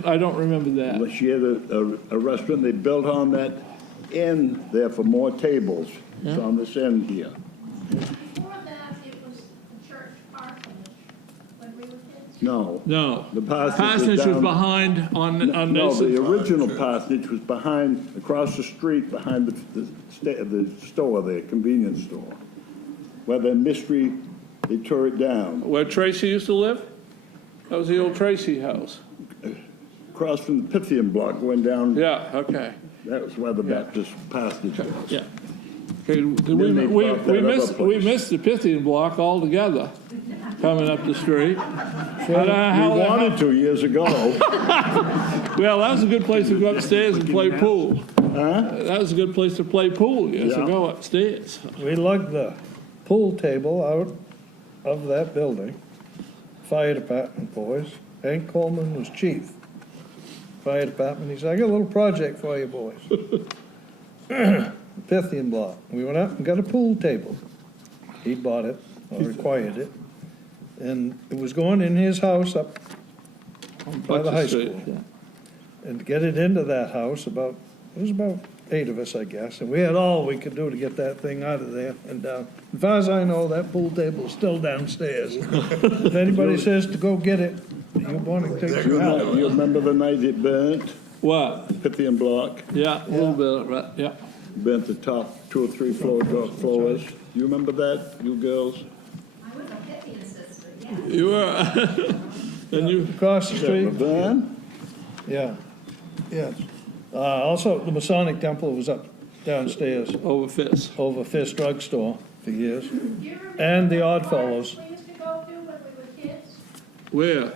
I don't remember that. She had a restaurant. They built on that end there for more tables. It's on this end here. Before that, it was No. No. The parsonage was Parsonage was down- behind on No, the Nason. original parsonage was behind, across the street, behind the store there, convenience store. Where the mystery, they tore it down. Where Tracy used to live? That was the old Tracy house. Across from the Pythian block, went down, Yeah, okay, that was where the Baptist parsonage was. yeah. Okay, we Then they bought that other we place. missed the Pythian block altogether, coming up the street. We wanted to years ago. Well, that was a good place to go upstairs and play pool. That was a good place to play pool years Yeah. ago upstairs. We lugged the pool table out of that building, fire department boys. Hank Coleman was chief. Fire department, he said, I got a little project for you boys. Pythian block. We went out and got a pool table. He bought it, or required it. And it was going in his house up by the high Street, school. yeah. And to get it into that house, it was about 8 of us, I guess. And we had all we could do to get that thing out of there and down. As far as I know, that pool table is still downstairs. If anybody says to go get it, you want to take your hat. You remember the night it burnt, What? Pythian block? Yeah, a little bit, right, yeah. Burnt the top 2 or 3 floors. You remember that, you girls? I was a Pythian sister, yeah. You were, and you, Across the street, Burn? yeah, yes. Also, the Masonic Temple was up downstairs over Fist. over Fisk Drug Store for years. Do you remember And the the Odd parties Fellows. we used to go to when we were kids Where?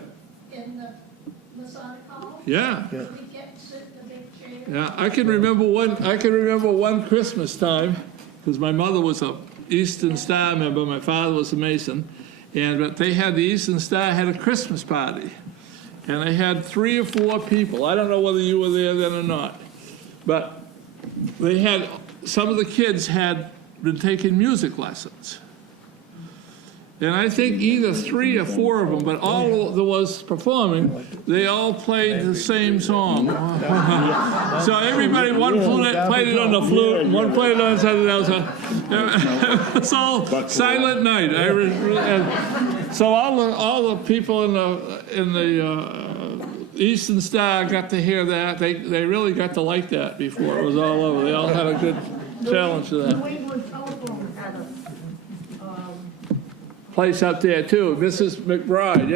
in the Masonic Hall? Yeah. Yeah. We'd get and sit in the big chair. Yeah, I can remember one Christmas time, because my mother was a Eastern Star member, my father was a Mason, but they had, the Eastern Star had a Christmas party. And they had 3 or 4 people. I don't know whether you were there then or not. But they had, some of the kids had been taking music lessons. And I think either 3 or 4 of them, but all that was performing, they all played the same song. So everybody, one played it on the flute, and one played it on something else. It's all silent night. So all the people in the Eastern Star got to hear that. They really got to like that before it was all over. They all had a good challenge to that. New England Telephone had a, Place up there too, Mrs. McBride,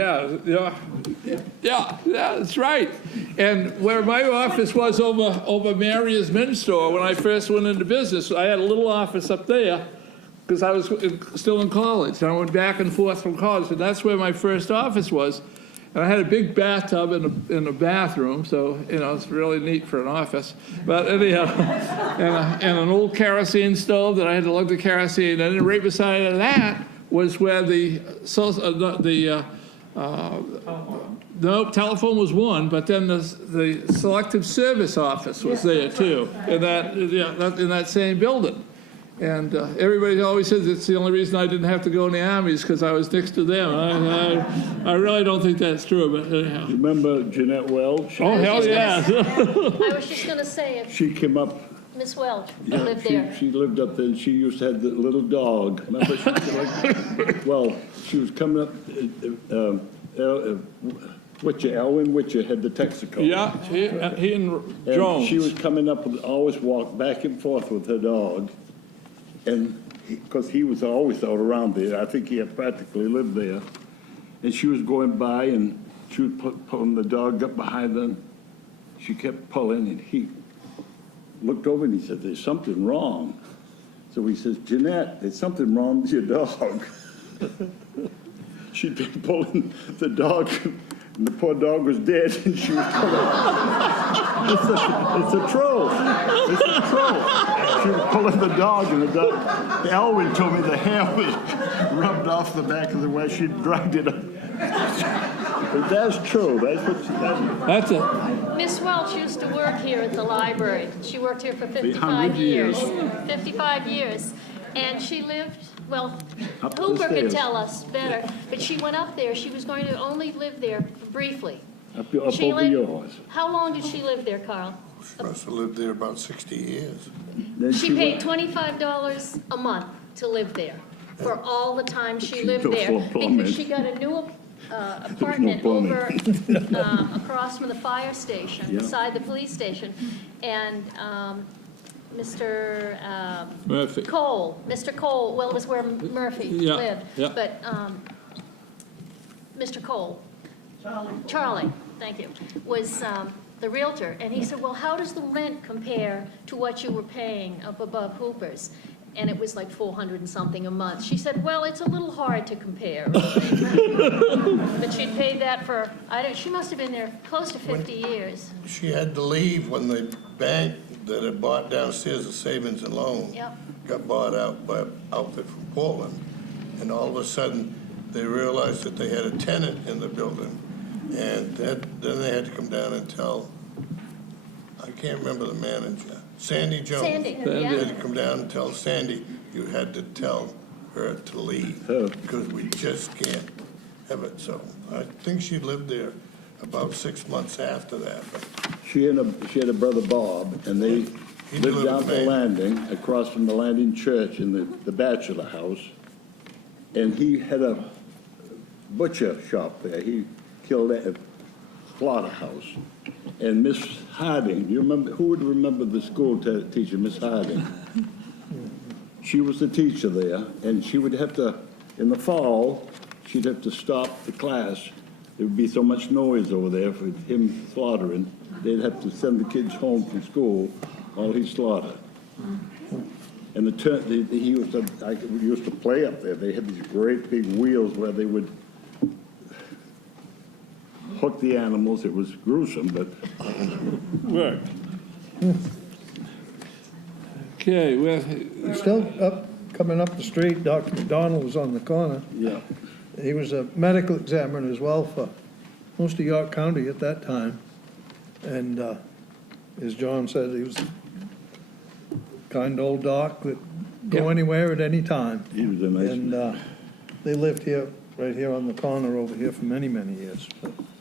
yeah, that's right. And where my office was over Maria's men's store, when I first went into business, I had a little office up there, because I was still in college, and I went back and forth from college, and that's where my first office was. And I had a big bathtub in the bathroom, so, it's really neat for an office. But anyhow, and an old kerosene stove that I had to lug the kerosene, and then right beside that was where no, telephone was one, but then the selective service office was there too, in that same building. And everybody always says it's the only reason I didn't have to go in the army is because I was next to them. I really don't think that's true, but anyhow. Remember Jeanette Welch? Oh, hell yeah. I was just gonna say, if She came up. Miss Welch Yeah, lived there. She lived up there, and she used to have the little dog. Remember, she was coming up, Elwin Witcher had the Texaco. Yeah, he and And Jones. she was coming up, and always walked back and forth with her dog. And, because he was always out around there, I think he had practically lived there. And she was going by, and she was pulling the dog up behind them. She kept pulling, and he looked over and he said, there's something wrong. So he says, Jeanette, there's something wrong with your dog. She'd been pulling the dog, and the poor dog was dead, and she was pulling. It's a troll. It's a troll. She was pulling the dog, and the dog, Elwin told me the hair was rubbed off the back of the way she dragged it up. But that's true. That's what she does. That's it. Miss Welch used to work here at the library. She worked here for 100 55 years. years. 55 years. And she lived, well, Up the Hooper could stairs. tell us better, but she went up there. She was going to only live there briefly. Up She over lived- yours. How long did she live there, Carl? She must have lived there about 60 years. Then She paid went- $25 a month to live there for all the time she She lived took there. full Because employment. she got a new apartment plumbing. over, across from the fire station, Yeah. beside the police station. And Mr. Murphy. Mr. Cole, well, it was where Murphy Yeah, lived. yeah. But Mr. Cole. Charlie, thank you, was the realtor. And he said, well, how does the rent compare to what you were paying up above Hooper's? And it was like 400 and something a month. She said, well, it's a little hard to compare. But she'd paid that for, she must have been there close to 50 years. She had to leave when the bank that had bought downstairs the savings and loan Yep. got bought out by an outfit from Portland. And all of a sudden, they realized that they had a tenant in the building. And then they had to come down and tell, I can't remember the manager, Sandy Jones. Sandy, They yeah. had to come down and tell Sandy, you had to tell her to leave, Oh. because we just can't have it. So I think she lived there about 6 months after that. But She had a brother Bob, and they He lived lived down in the Maine. landing, across from the landing church in the bachelor house. And he had a butcher shop there. He killed a slaughterhouse. And Miss Harding, you remember, who would remember the school teacher, Miss Harding? She was the teacher there, and she would have to, in the fall, she'd have to stop the class. There would be so much noise over there for him slaughtering. They'd have to send the kids home from school while he slaughtered. And he used to play up there. They had these great big wheels where they would hook the animals. It was gruesome, but Worked. Okay, well, Still coming up the street, Dr. McDonald was on the corner. yeah. He was a medical examiner as well for most of York County at that time. And as John said, he was the kind old doc that go anywhere at any time. He was a nice And man. they lived here, right here on the corner over here for many, many years.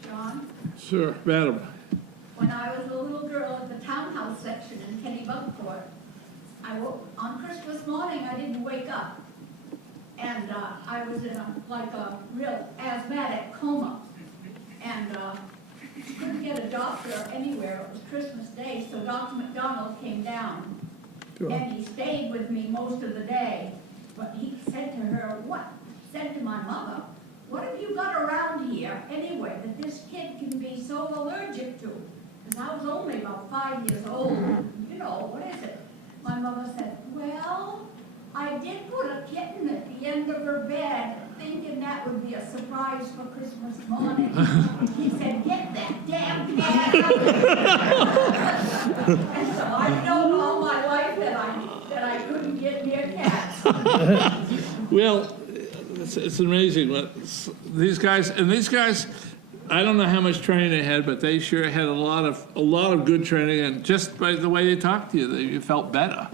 John, sir, madam. when I was a little girl at the townhouse section in Kennebunkport, on Christmas morning, I didn't wake up. And I was in a real asthmatic coma. And couldn't get a doctor anywhere. It was Christmas Day, so Dr. McDonald came down. Sure. And he stayed with me most of the day. But he said to her, said to my mother, what have you got around here anyway that this kid can be so allergic to? Because I was only about 5 years old. You know, what is it? My mother said, well, I did put a kitten at the end of her bed, thinking that would be a surprise for Christmas morning. He said, get that damn cat out of here. And so I've known all my life that I couldn't get near cats. Well, it's amazing what these guys, I don't know how much training they had, but they sure had a lot of good training, and just by the way they talked to you, you felt better.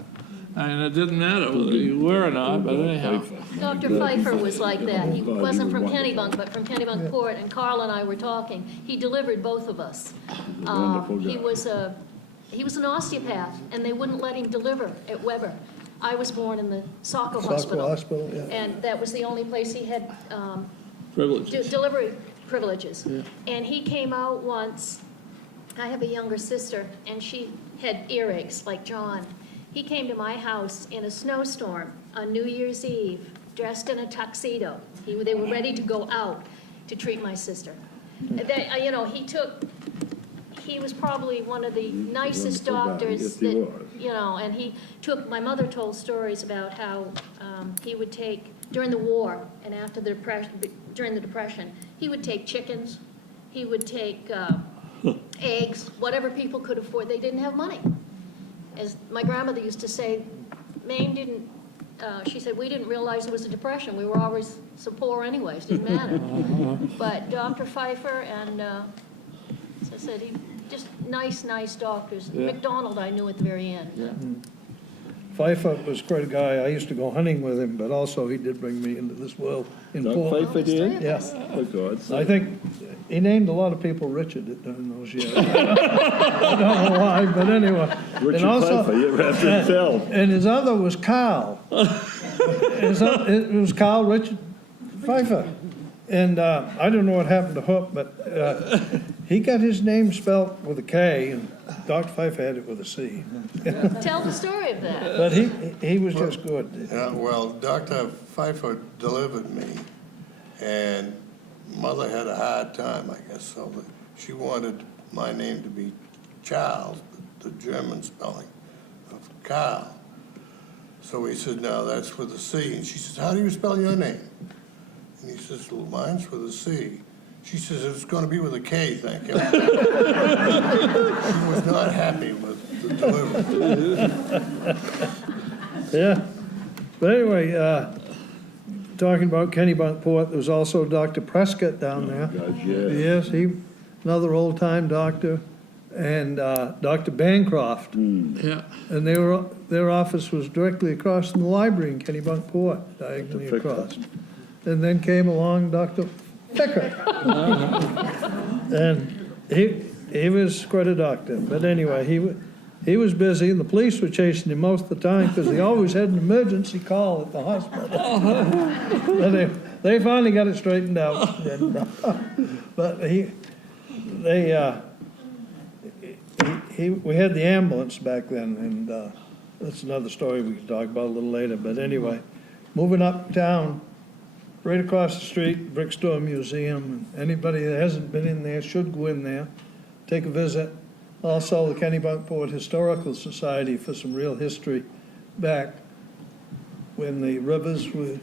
I mean, it didn't matter whether you were or not, but anyhow. Dr. Pfeiffer was like that. He wasn't from Kennebunk, but from Kennebunkport, and Carl and I were talking. He delivered both of us. Wonderful guy. He was an osteopath, and they wouldn't let him deliver at Weber. I was born in the Saco Hospital. Hospital, yeah. And that was the only place he had Privileges. delivery privileges. And he came out once, I have a younger sister, and she had earaches like John. He came to my house in a snowstorm on New Year's Eve, dressed in a tuxedo. They were ready to go out to treat my sister. He was probably one of the nicest doctors Yes, he that, was. and he took, my mother told stories about how he would take, during the war and after the Depression, during the Depression, he would take chickens, he would take eggs, whatever people could afford. They didn't have money. As my grandmother used to say, Maine didn't, she said, we didn't realize there was a depression. We were always so poor anyways, didn't matter. But Dr. Pfeiffer and, as I said, just nice doctors. Yeah. McDonald I knew at the very end. Pfeiffer was quite a guy. I used to go hunting with him, but also he did bring me into this world in Doug Portland. Pfeiffer did? Yeah. Oh, God. I think he named a lot of people Richard in those years. I don't know why, but anyway. Richard And also- Pfeiffer, you have to tell. And his other was Carl. It was Carl Richard Pfeiffer. And I don't know what happened to Hook, but he got his name spelt with a K, and Dr. Fife had it with a C. Tell the story of that. But he was just good. Yeah, well, Dr. Pfeiffer delivered me, and Mother had a hard time, I guess, so that she wanted my name to be Charles, the German spelling of Karl. So he said, no, that's with a C. And she says, how do you spell your name? And he says, well, mine's with a C. She says, it's going to be with a K, thank you. She was not happy with the delivery. Yeah. But anyway, talking about Kennebunkport, there was also Dr. Prescott down there. Gosh, yeah. Yes, he, another old-time doctor, and Dr. Bancroft. Yeah. And their office was directly across from the library in Kennebunkport, diagonally Dr. Ficker. across. And then came along Dr. Ficker. And he was quite a doctor. But anyway, he was busy, and the police were chasing him most of the time because he always had an emergency call at the hospital. But they finally got it straightened out. And, but we had the ambulance back then, and that's another story we can talk about a little later. But anyway, moving uptown, right across the street, Brickstore Museum, and anybody that hasn't been in there should go in there, take a visit. Also, the Kennebunkport Historical Society for some real history back when the rivers were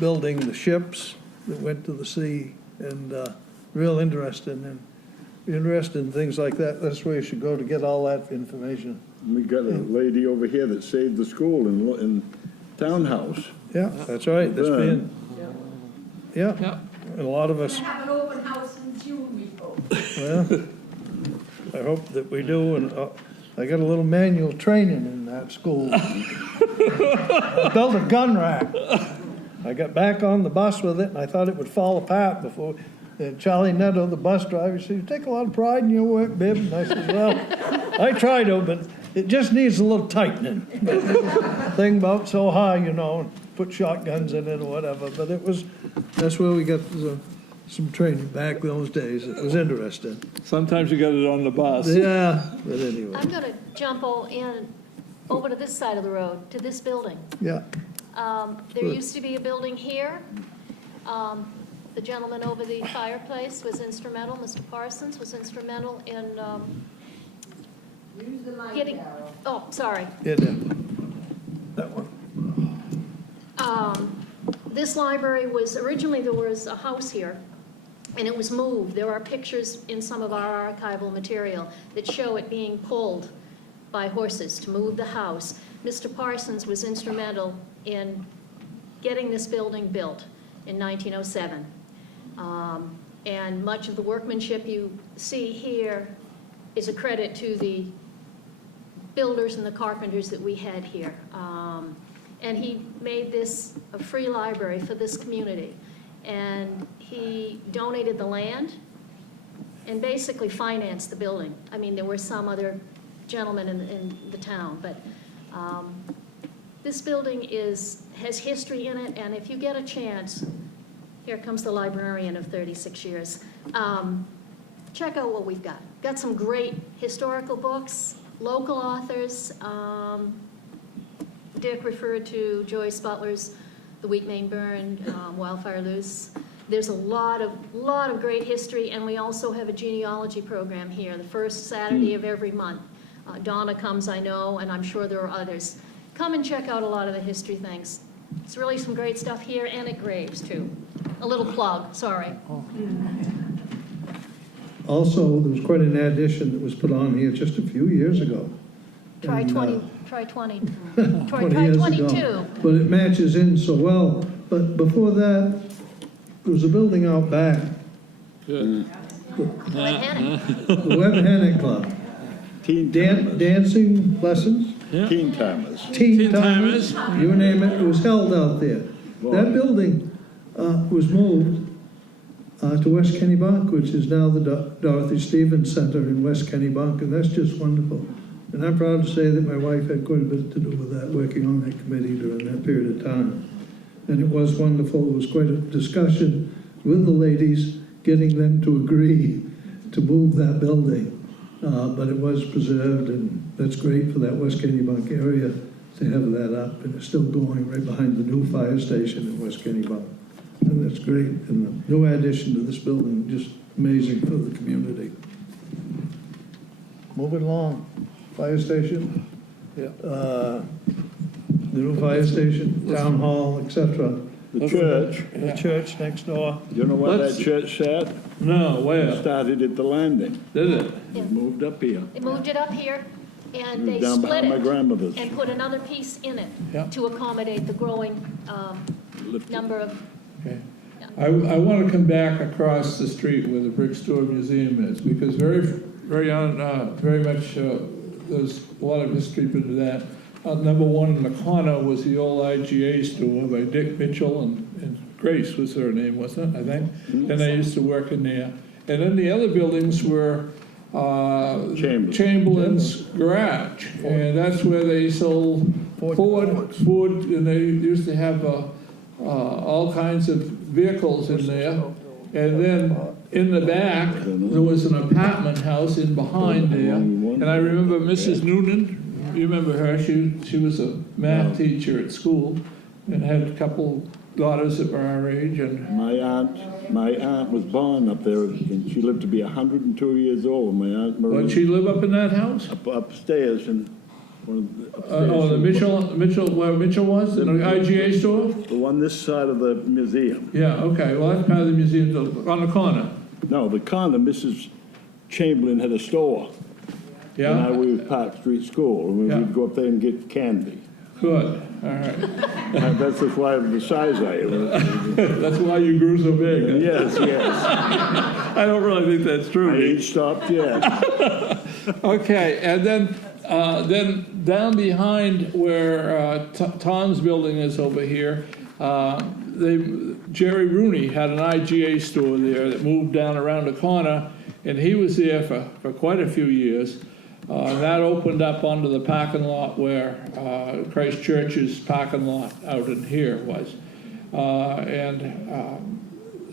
building the ships that went to the sea, and real interesting in things like that. That's where you should go to get all that information. We got a lady over here that saved the school in Townhouse. Yeah, that's right. That's been, yeah. Yeah. And a lot of We're us, gonna have an open house in June, we hope. well, I hope that we do, and I got a little manual training in that school. I built a gun rack. I got back on the bus with it, and I thought it would fall apart before. And Charlie Netto, the bus driver, said, "You take a lot of pride in your work, Bib." And I said, "Well, I try to, but it just needs a little tightening." Thing about so high, you know, and put shotguns in it or whatever. But that's where we got some training back those days. It was interesting. Sometimes you got it on the bus. Yeah, but anyway, I'm going to jump over to this side of the road, to this building. yeah. There used to be a building here. The gentleman over the fireplace was instrumental, Mr. Parsons was instrumental in Use the mic, getting, Carol. oh, sorry. Yeah, that one. This library was, originally there was a house here, and it was moved. There are pictures in some of our archival material that show it being pulled by horses to move the house. Mr. Parsons was instrumental in getting this building built in 1907. And much of the workmanship you see here is a credit to the builders and the carpenters that we had here. And he made this a free library for this community. And he donated the land and basically financed the building. I mean, there were some other gentlemen in the town, but this building has history in it, and if you get a chance, here comes the librarian of 36 years, check out what we've got. Got some great historical books, local authors. Dick referred to Joyce Butler's The Wheat Main Burned, Wildfire Loose. There's a lot of great history, and we also have a genealogy program here, the first Saturday of every month. Donna comes, I know, and I'm sure there are others. Come and check out a lot of the history things. It's really some great stuff here, and at Graves, too. A little plug, sorry. Also, there was quite an addition that was put on here just a few years ago. Try And, 20, try 20 years 22. ago. But it matches in so well. But before that, there was a building out back, Good. Wet Henning. the Webb Hennick Club. Dancing lessons, Teen Timers. teen timers, you name it, it was held out there. That building was moved to West Kennebunk, which is now the Dorothy Stevens Center in West Kennebunk, and that's just wonderful. And I'm proud to say that my wife had quite a bit to do with that, working on that committee during that period of time. And it was wonderful. It was quite a discussion with the ladies, getting them to agree to move that building. But it was preserved, and that's great for that West Kennebunk area to have that up, and it's still going right behind the new fire station in West Kennebunk. And that's great, and the new addition to this building, just amazing for the community. Moving along, fire station. Yeah. The new fire station, town hall, etc. The church, The church next door. you know where that Let's- church sat? No, It where? started at the landing. Did it? Yeah. Moved up here. They moved it up here, and they Down split behind my it grandmother's. and put another piece in Yeah. it to accommodate the growing number of, Okay. I want to come back across the street where the Brick Store Museum is, because very much, there's a lot of history into that. Number one in the corner was the old IGA store by Dick Mitchell and Grace was her name, wasn't it, I think? And they used to work in there. And then the other buildings were Chamberlain's Garage, and that's where they sold Ford, and they used to have all kinds of vehicles in there. And then in the back, there was an apartment house in behind there. And I remember Mrs. Noonan, you remember her, she was a math teacher at school and had a couple daughters that were our age. And My aunt was born up there, and she lived to be 102 years old. My aunt Marie. did she live up in that house? Upstairs and The Mitchell, where Mitchell was, in the IGA store? the one this side of the museum. Yeah, okay, well, that's kind of the museum, on the corner. No, the corner, Mrs. Chamberlain had a store. And I Yeah, was Park Street School, and Yeah. we'd go up there and get candy. good, all right. And that's just why the size I am. That's why you grew so big. huh? Yes, yes. I don't really think that's I true. ain't stopped yet. Okay, and then down behind where Tom's building is over here, Jerry Rooney had an IGA store there that moved down around the corner, and he was there for quite a few years. That opened up onto the parking lot where Christ Church's parking lot out in here was.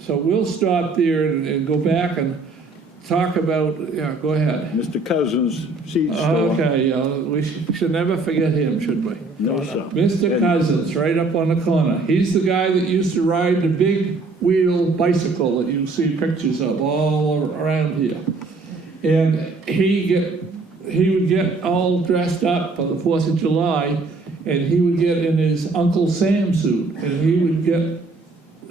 So we'll stop there and go back and talk about, yeah, go ahead. Mr. Cousins' seed store. Okay, we should never forget him, should we? No, sir. Mr. Cousins, right up on the corner. He's the guy that used to ride the big wheel bicycle that you see pictures of all around here. And he would get all dressed up for the 4th of July, and he would get in his Uncle Sam suit, and he would get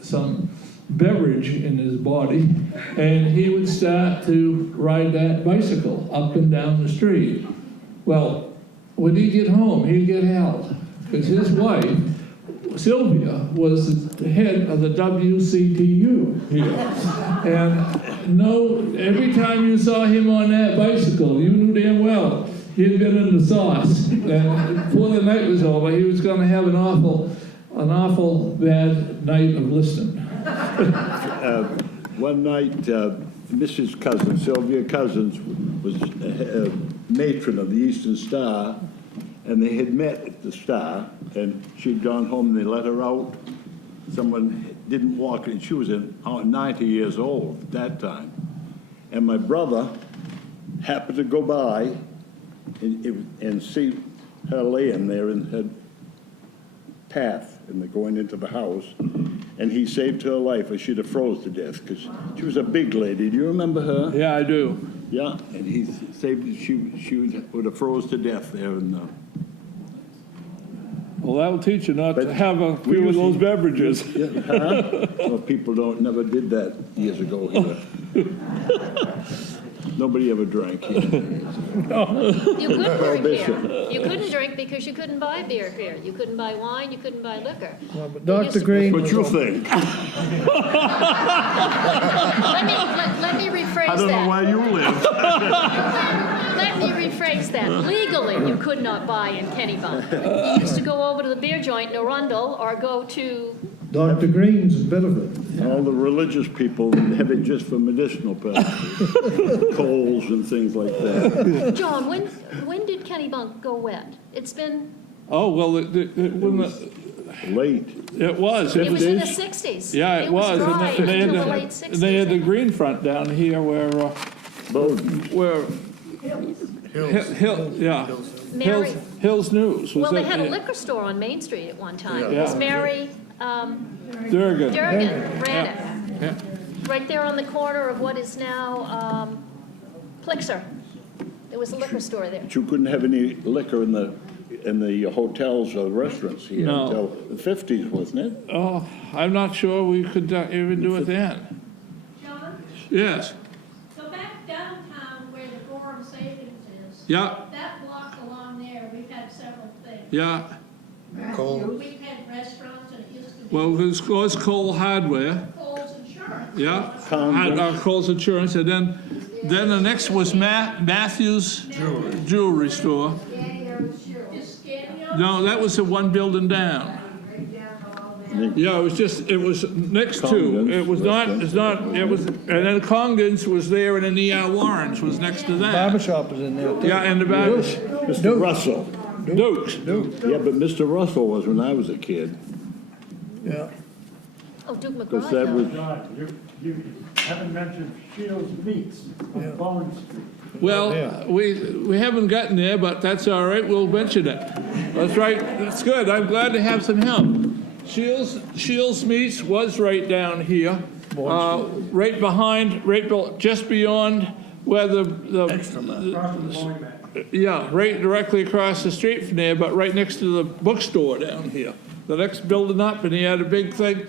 some beverage in his body, and he would start to ride that bicycle up and down the street. Well, when he'd get home, he'd get held, because his wife, Sylvia, was the head of the WCTU here. And every time you saw him on that bicycle, you knew damn well he'd been in the sauce. And before the night was over, he was going to have an awful bad night of listening. One night, Mrs. Cousins, Sylvia Cousins, was a matron of the Eastern Star, and they had met at the Star, and she'd gone home and they let her out. Someone didn't walk, and she was 90 years old at that time. And my brother happened to go by and see her laying there in her path and going into the house, and he saved her life, or she'd have froze to death, because she was a big lady. Do you remember her? Yeah, I do. Yeah, and he saved, she would have froze to death there. And Well, that'll teach you not to But have a we few of those usually- beverages. huh? Well, people never did that years ago here. Nobody ever drank here. you couldn't drink here. Prohibition. You couldn't drink because you couldn't buy beer here. You couldn't buy wine, you couldn't buy liquor. Well, but They used Dr. to- Green, What you think? Let me rephrase I don't know that. where you live. Let me rephrase that. Legally, you could not buy in Kennebunk. You used to go over to the beer joint in Arundel or go to, Dr. Green's in Bedford. All the religious people have it just for medicinal purposes, colds and things like that. John, when did Kennebunk go wet? It's been, Oh, well, late. It was. It was in the 50s? 60s. Yeah, it was. And dry they had until the the- late and 60s. they had the green front down here Bowden. where Hills. Mary, Hills News. Was well, they that- had a liquor store on Main Street at one time. It Yeah. was Mary Durgan. Durgan ran it. Yeah. Right there on the corner of what is now Plixer. There was a liquor store there. But you couldn't have any liquor in the hotels or restaurants here No. until the 50s, wasn't it? Oh, I'm not sure we could even do it then. John, Yes, so back downtown where the Gorham Savings is, yeah, that block along there, we've had several things. yeah. Cold. We've had restaurants and it used to be Well, it was Cole Hardware, Coles Insurance. yeah. Condos. Cole's Insurance, and then the next was Matthews Jewelry Store. Is Scanio? No, that was the one building down. Yeah, it was next to, Congdon's, it was not, it was, and then Congdon's was there, and then E.R. Warren's was next to that. Barber shop was in there too. Yeah, and the barber, Mr. Russell. Dukes. Yeah, but Mr. Russell was when I was a kid, Yeah. Oh, Duke because McBride, that though. was, God, you haven't mentioned Shields Meats on Bowling Street. Well, Yeah. we haven't gotten there, but that's all right, we'll mention it. That's right, that's good, I'm glad to have some help. Shields Meats was right down here, right behind, just beyond where Across from the bowling mat. yeah, right directly across the street from there, but right next to the bookstore down here. The next building up, and he had a big thing.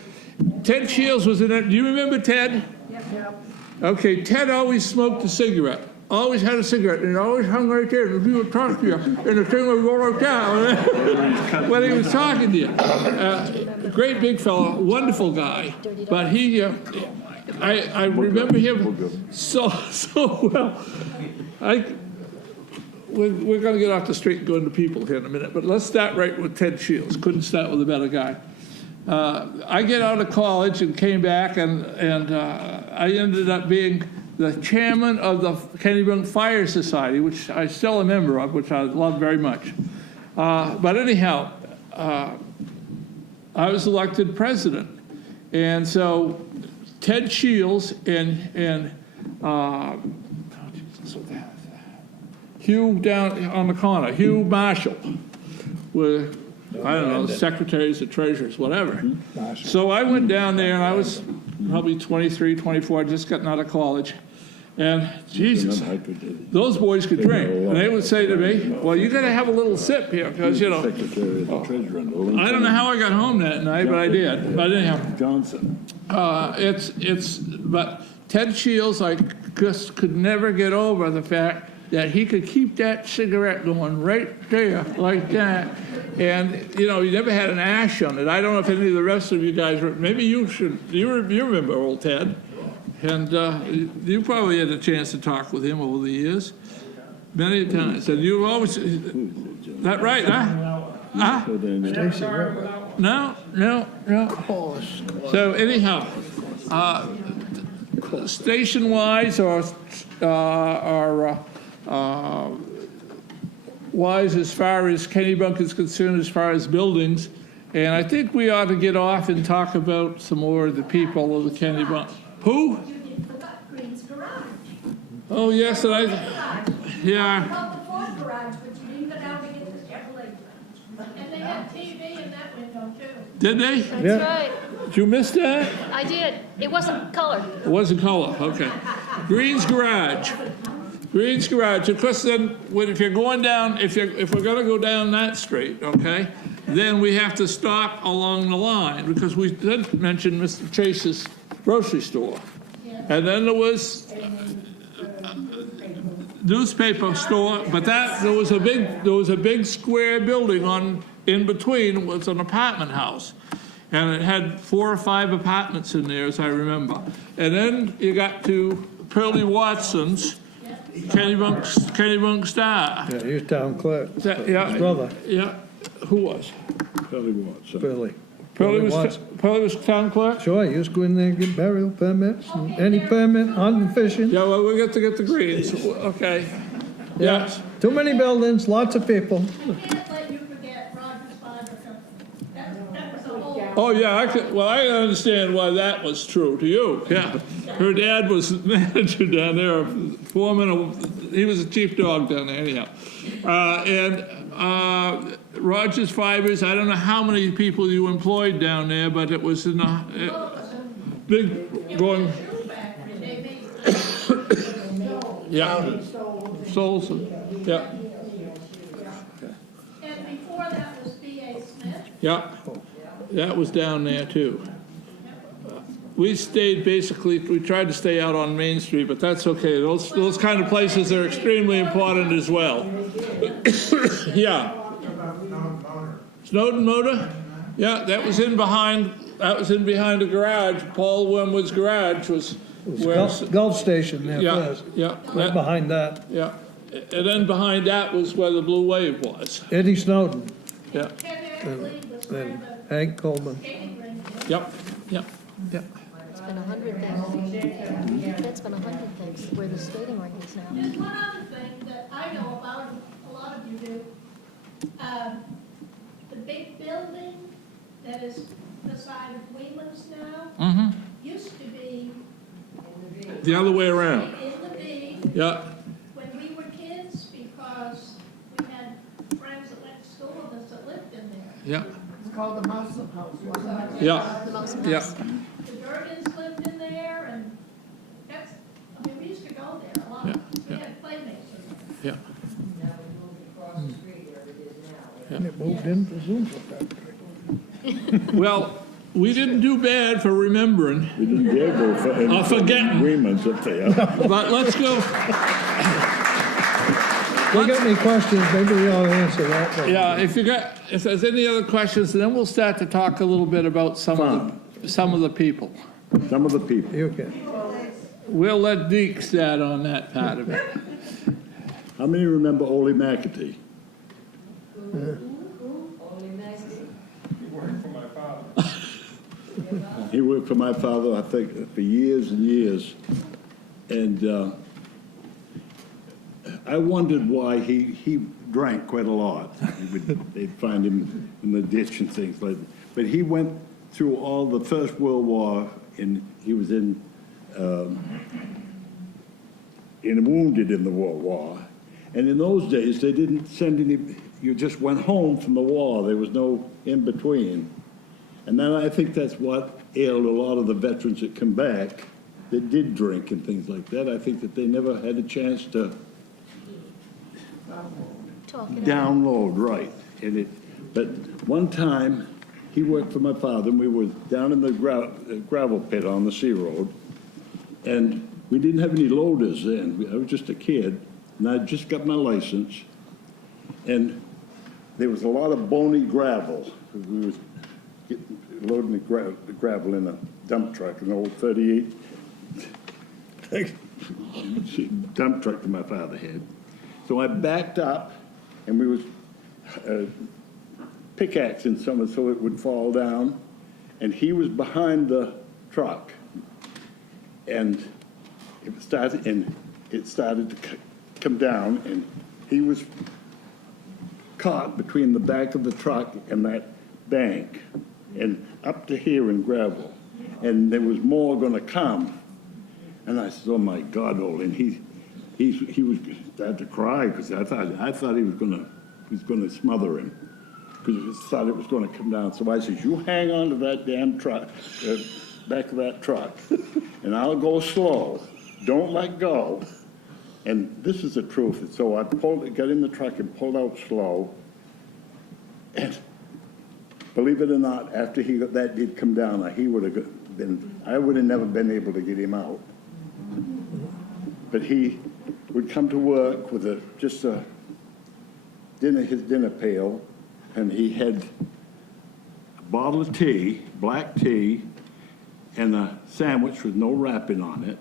Ted Shields was in it, do you remember Ted? Yep. Okay, Ted always smoked a cigarette, always had a cigarette, and he always hung right there, and he would talk to you, and the thing would go like that when he was talking to you. Great big fella, wonderful guy, but he, I remember him so well. We're gonna get off the street and go into people here in a minute, but let's start right with Ted Shields. Couldn't start with a better guy. I get out of college and came back, and I ended up being the chairman of the Kennebunk Fire Society, which I still a member of, which I love very much. But anyhow, I was elected president, and so Ted Shields and Hugh down on the corner, Hugh Marshall, were, I don't know, secretaries or treasurers, whatever. So I went down there, and I was probably 23, 24, just gotten out of college. And Jesus, those boys could drink. And they would say to me, well, you got to have a little sip here, because, you know, Secretary of the Treasurer. I don't know how I got home that night, but I did. But anyhow, Johnson. but Ted Shields, I just could never get over the fact that he could keep that cigarette going right there like that. And, you know, he never had an ash on it. I don't know if any of the rest of you guys, maybe you should, you remember old Ted. And you probably had a chance to talk with him over the years, many times. And you always, that right, huh? Huh? No. So anyhow, station-wise or wise as far as Kennebunk is concerned, as far as buildings, and I think we ought to get off and talk about some more of the people of the Kennebunk. Who? You forgot Green's Garage. Oh, yes, and yeah. Well, the Ford Garage, but you didn't go down to get the Chevrolet. And they had TV in that window too. Did they? That's Yeah. right. Did you miss that? I did. It wasn't colored. It wasn't color, okay. Green's Garage. Green's Garage. Of course, then, if you're going down, if we're gonna go down that street, okay, then we have to stop along the line, because we did mention Mr. Chase's grocery store. And then there was newspaper store, but there was a big square building in between was an apartment house. And it had 4 or 5 apartments in there, as I remember. And then you got to Pearlie Watson's, Kennebunk Star. Yeah, he was town clerk. Yeah. His brother, Yeah, who was? Billy. Pearlie was town clerk? Sure, you just go in there and get burial permits, and any permit, hunting, fishing. Yeah, well, we got to get the Greens, okay. Yeah. Yes. Too many buildings, lots of people. I can't let you forget Rogers Fiber Company. That was Oh, yeah, I understand why that was true to you, yeah. Her dad was manager down there, foreman, he was the chief dog down there anyhow. Rogers Fibers, I don't know how many people you employed down there, but it was in a big going, yeah. Souls, yeah, And before that was B.A. Smith. yeah. That was down there too. We stayed basically, we tried to stay out on Main Street, but that's okay. Those kind of places are extremely important as well. Yeah. Snowden Motor? Yeah, that was in behind the garage. Paul Wormwood's garage was where. Gulf Station there Yeah, first. yeah. Right behind that. Yeah. And then behind that was where the Blue Wave was. Eddie Snowden, Yeah. Ken Ackley was where and the Hank Coleman. skating rink is. Yep, yep, yep. It's been 100 things. That's been 100 things, where the skating rink is now. There's one other thing that I know about, and a lot of you do. The big building that is beside of Wheelan's now, Mm-hmm. used to be The other way around. in the B Yeah, when we were kids, because we had friends that went to school with us that lived in there. yeah, It's called the Mouse House, wasn't it? yeah, The most yeah. nice. The Durgans lived in there, and that's, I mean, we used to go there a lot. Yeah, We yeah. had playmates in there. Yeah. And it moved into the Zoom factory. Well, we didn't do bad for remembering, We didn't dare go for any or forgetting, agreements up there. but let's go. If you got any questions, maybe we ought to answer that one. Yeah, if there's any other questions, then we'll start to talk a little bit about some of the people. Some of the people. You can. We'll let Deke start on that part of it. How many remember Ole McAtee? He worked for my father, I think, for years and years. And I wondered why he drank quite a lot. They'd find him in the ditch and things like that. But he went through all the First World War, and he was wounded in the World War. And in those days, they didn't send any, you just went home from the war. There was no in-between. And then I think that's what ailed a lot of the veterans that come back that did drink and things like that. I think that they never had a chance to Talk it out. download, right. But one time, he worked for my father, and we were down in the gravel pit on the Sea Road, and we didn't have any loaders then. I was just a kid, and I just got my license, and there was a lot of bony gravel. We was loading the gravel in a dump truck, an old 38 dump truck that my father had. So I backed up, and we was pickaxing some of it so it would fall down, and he was behind the truck, and it started to come down, and he was caught between the back of the truck and that bank, and up to here in gravel, and there was more going to come, and I said, "Oh my God, Ole!" And he was started to cry because I thought he was going to smother him because he thought it was going to come down. So I said, "You hang on to that damn truck, back of that truck, and I'll go slow. Don't let go." And this is the truth. So I got in the truck and pulled out slow. And believe it or not, after that did come down, I would have never been able to get him out. But he would come to work with his dinner pail, and he had a bottle of tea, black tea, and a sandwich with no wrapping on it,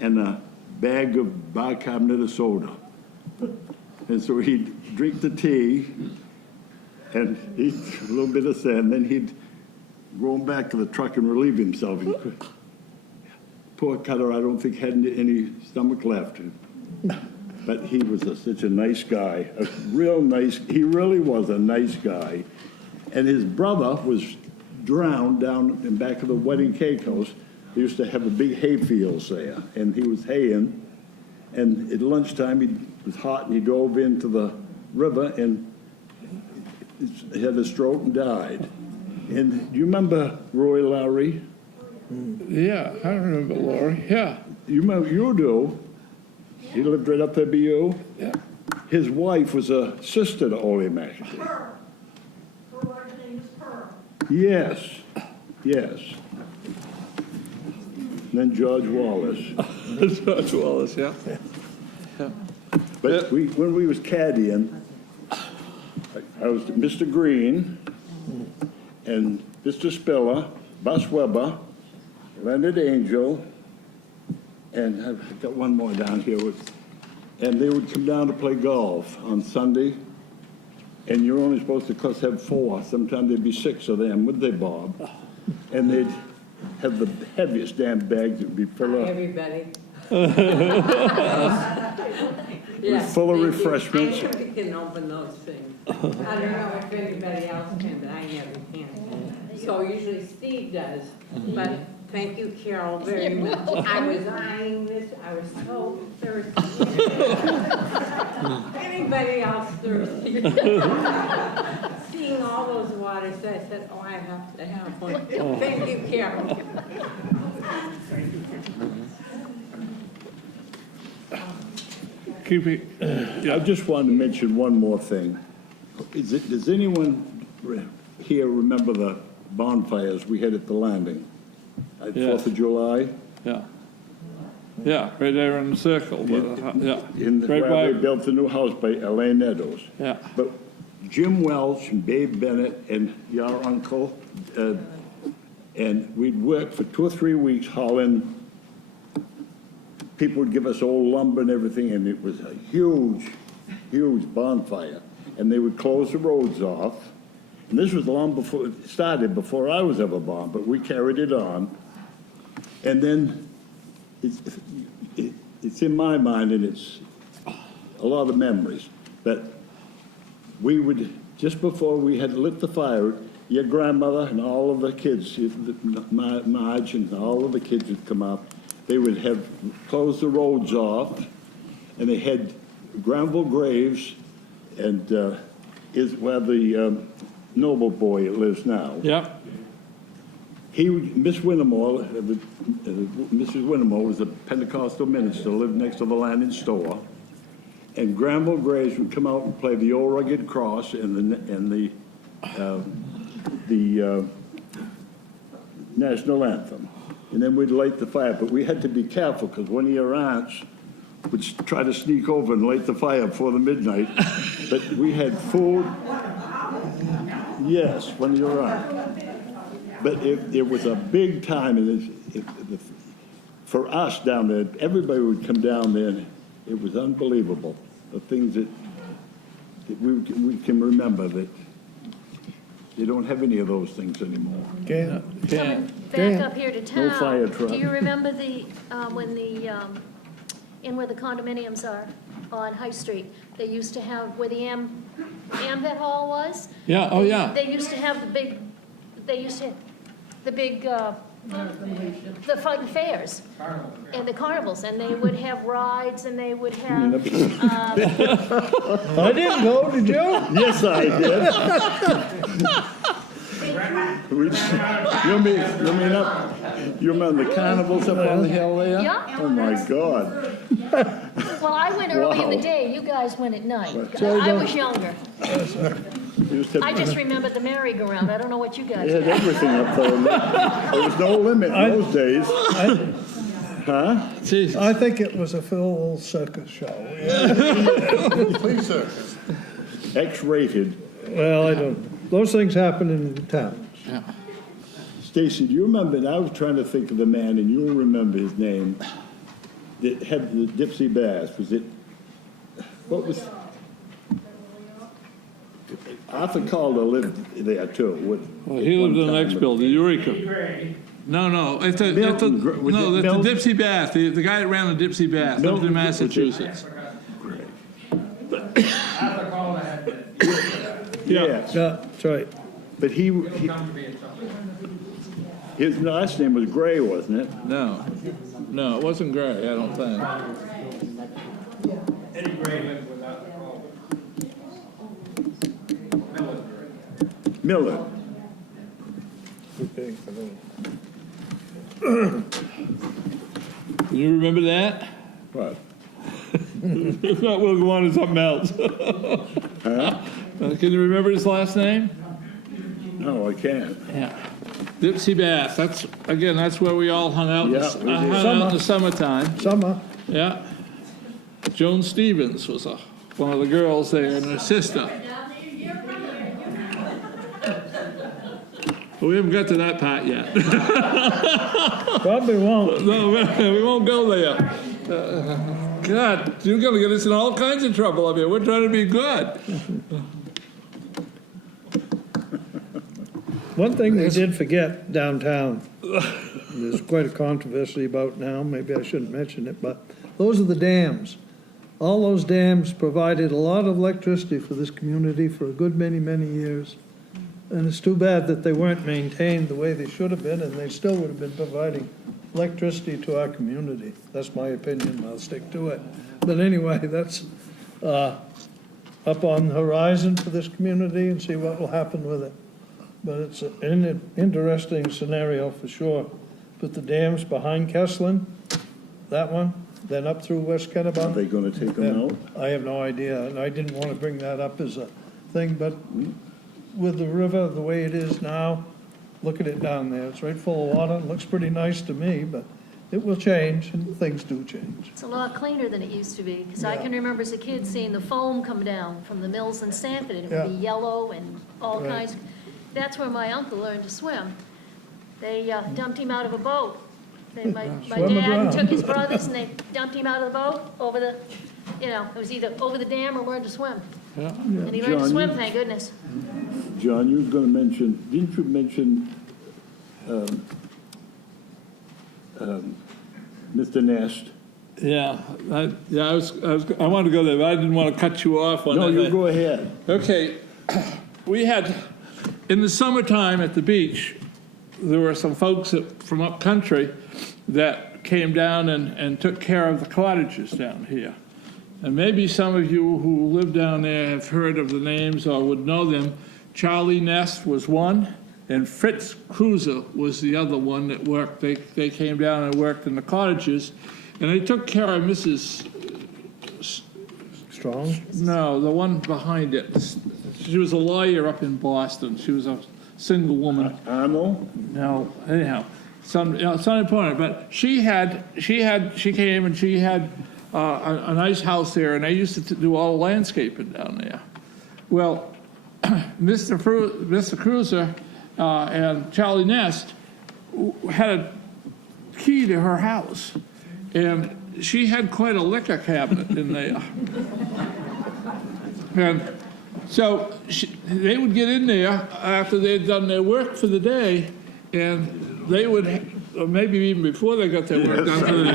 and a bag of bicarbonate of soda. And so he'd drink the tea and eat a little bit of sand, then he'd go back to the truck and relieve himself. Poor Cutter, I don't think had any stomach left. But he was such a nice guy, he really was a nice guy. And his brother was drowned down in back of the wedding cake house. They used to have a big hay fields there, and he was haying. And at lunchtime, it was hot, and he drove into the river and he had a stroke and died. And do you remember Roy Lowry? Yeah, I remember Lori, yeah. You remember, you do. He lived right up there by you. Yeah. His wife was a sister to Ole Mackey. Her last name is Pearl. Yes, yes. And then George Wallace. George Wallace, yeah. But when we was caddying, I was Mr. Green and Mr. Spiller, Bus Weber, Leonard Angel, and I've got one more down here. And they would come down to play golf on Sunday, and you're only supposed to have 4. Sometimes there'd be 6 of them, would they, Bob? And they'd have the heaviest damn bags that would be full of. Everybody. Full of refreshments. I never can open those things. I don't know if anybody else can, but I never can. So usually Steve does, but thank you, Carol, very much. I was eyeing this, I was so thirsty. Anybody else thirsty? Seeing all those waters, I said, oh, I have to have one. Thank you, Carol. Keep it, I just wanted to mention one more thing. Does anyone here remember the bonfires we had at the landing? At Yeah. 4th of July? yeah. Yeah, right there in the circle, but, yeah. In the, Right where they by, built the new house by Elaine Meadows. yeah, But Jim Welch and Babe Bennett and your uncle, and we'd work for 2 or 3 weeks hauling. People would give us old lumber and everything, and it was a huge, huge bonfire. And they would close the roads off. And this was long before it started, before I was ever born, but we carried it on. And then it's in my mind, and it's a lot of memories. But we would, just before we had lit the fire, your grandmother and all of the kids, Marge and all of the kids would come up. They would have closed the roads off, and they had Granville graves, and is where the Noble boy lives now. yeah. Miss Winnemore, Mrs. Winnemore was a Pentecostal minister, lived next to the Landing Store, and Granville Graves would come out and play the Old Rugged Cross and the national anthem. And then we'd light the fire, but we had to be careful because one of your aunts would try to sneak over and light the fire before the midnight. But we had food. Yes, one of your aunts. But it was a big time, and for us down there, everybody would come down there, and it was unbelievable. The things that we can remember that they don't have any of those things anymore. Okay. Can't. Back up here to town. fire truck. Do you remember when in where the condominiums are on High Street? They used to have, where the AmVet Hall was? Yeah, oh, yeah. They used to have the big the fun fairs and the carnivals, and they would have rides, and they would have, I didn't go, did you? Yes, I did. You remember the carnivals up on the hill there? Yeah. Oh, my God. well, I went early in the Wow. day, you guys went at night. So I was younger. You used to I just remembered the merry-go-round, I don't know what you guys They had did. everything up there. There was no limit in those days. Huh? Jesus. I think it was a full circus show. Please, sir. X-rated. Well, I don't, those things happen in towns. Stacy, do you remember, and I was trying to think of the man, and you'll remember his name, that had the Dipsy Bass. Was it, what was? Arthur Calder lived there too. Well, he lived in the next building, Eureka. No, it's the Milton Gr- was it Milton Milton? Dipsy Bath, the guy that ran the Dipsy Bath, lived Milton, in was it? Massachusetts. Arthur Calder had the, Yes, Yeah, that's right. but he come to me at some point. His last name was Gray, wasn't it? No, it wasn't Gray, I don't think. Eddie Gray lived without the home. Miller. Okay. Can you remember that? What? If not, we'll go on to something else. Can you remember his last name? No, I can't. Yeah. Dipsy Bath, that's where we all hung out, Yeah, we did. hung out in the summertime. Summer, Yeah. Joan Stevens was one of the girls there, and her sister. But we haven't got to that part yet. probably won't. No, we won't go there. God, you're gonna get us in all kinds of trouble up here. We're trying to be good. One thing we did forget downtown, there's quite a controversy about now, maybe I shouldn't mention it, but those are the dams. All those dams provided a lot of electricity for this community for a good many, many years. And it's too bad that they weren't maintained the way they should have been, and they still would have been providing electricity to our community. That's my opinion, I'll stick to it. But anyway, that's up on the horizon for this community, and see what will happen with it. But it's an interesting scenario for sure. Put the dams behind Kesslin, that one, then up through West Are Kennebunk. they gonna take them out? I have no idea, and I didn't want to bring that up as a thing, but with the river the way it is now, look at it down there. It's right full of water. It looks pretty nice to me, but it will change, and things do change. It's a lot cleaner than it used to be, because I Yeah. can remember as a kid seeing the foam come down from the mills in Sanford, and it would be Yeah. yellow and all Right. kinds. That's where my uncle learned to swim. They dumped him out of a boat. My Swim dad around. took his brothers, and they dumped him out of the boat over the, it was either over the dam or learn to swim. Yeah. And he learned to John, swim, you- thank goodness. John, you were gonna mention, didn't you mention, Mr. Nest? Yeah, I wanted to go there, but I didn't want to cut you off on that. No, you go ahead. Okay, we had, in the summertime at the beach, there were some folks from up country that came down and took care of the cottages down here. And maybe some of you who live down there have heard of the names or would know them. Charlie Nest was one, and Fritz Cruiser was the other one that worked. They came down and worked in the cottages, and they took care of Mrs. Strong? No, the one behind it. She was a lawyer up in Boston. She was a single woman. Arnold? No, anyhow, it's not important. But she came and she had a nice house there, and they used to do all the landscaping down there. Well, Mr. Cruiser and Charlie Nest had a key to her house, and she had quite a liquor cabinet in there. And so they would get in there after they'd done their work for the day, and they would, or maybe even before they got their work done for the day,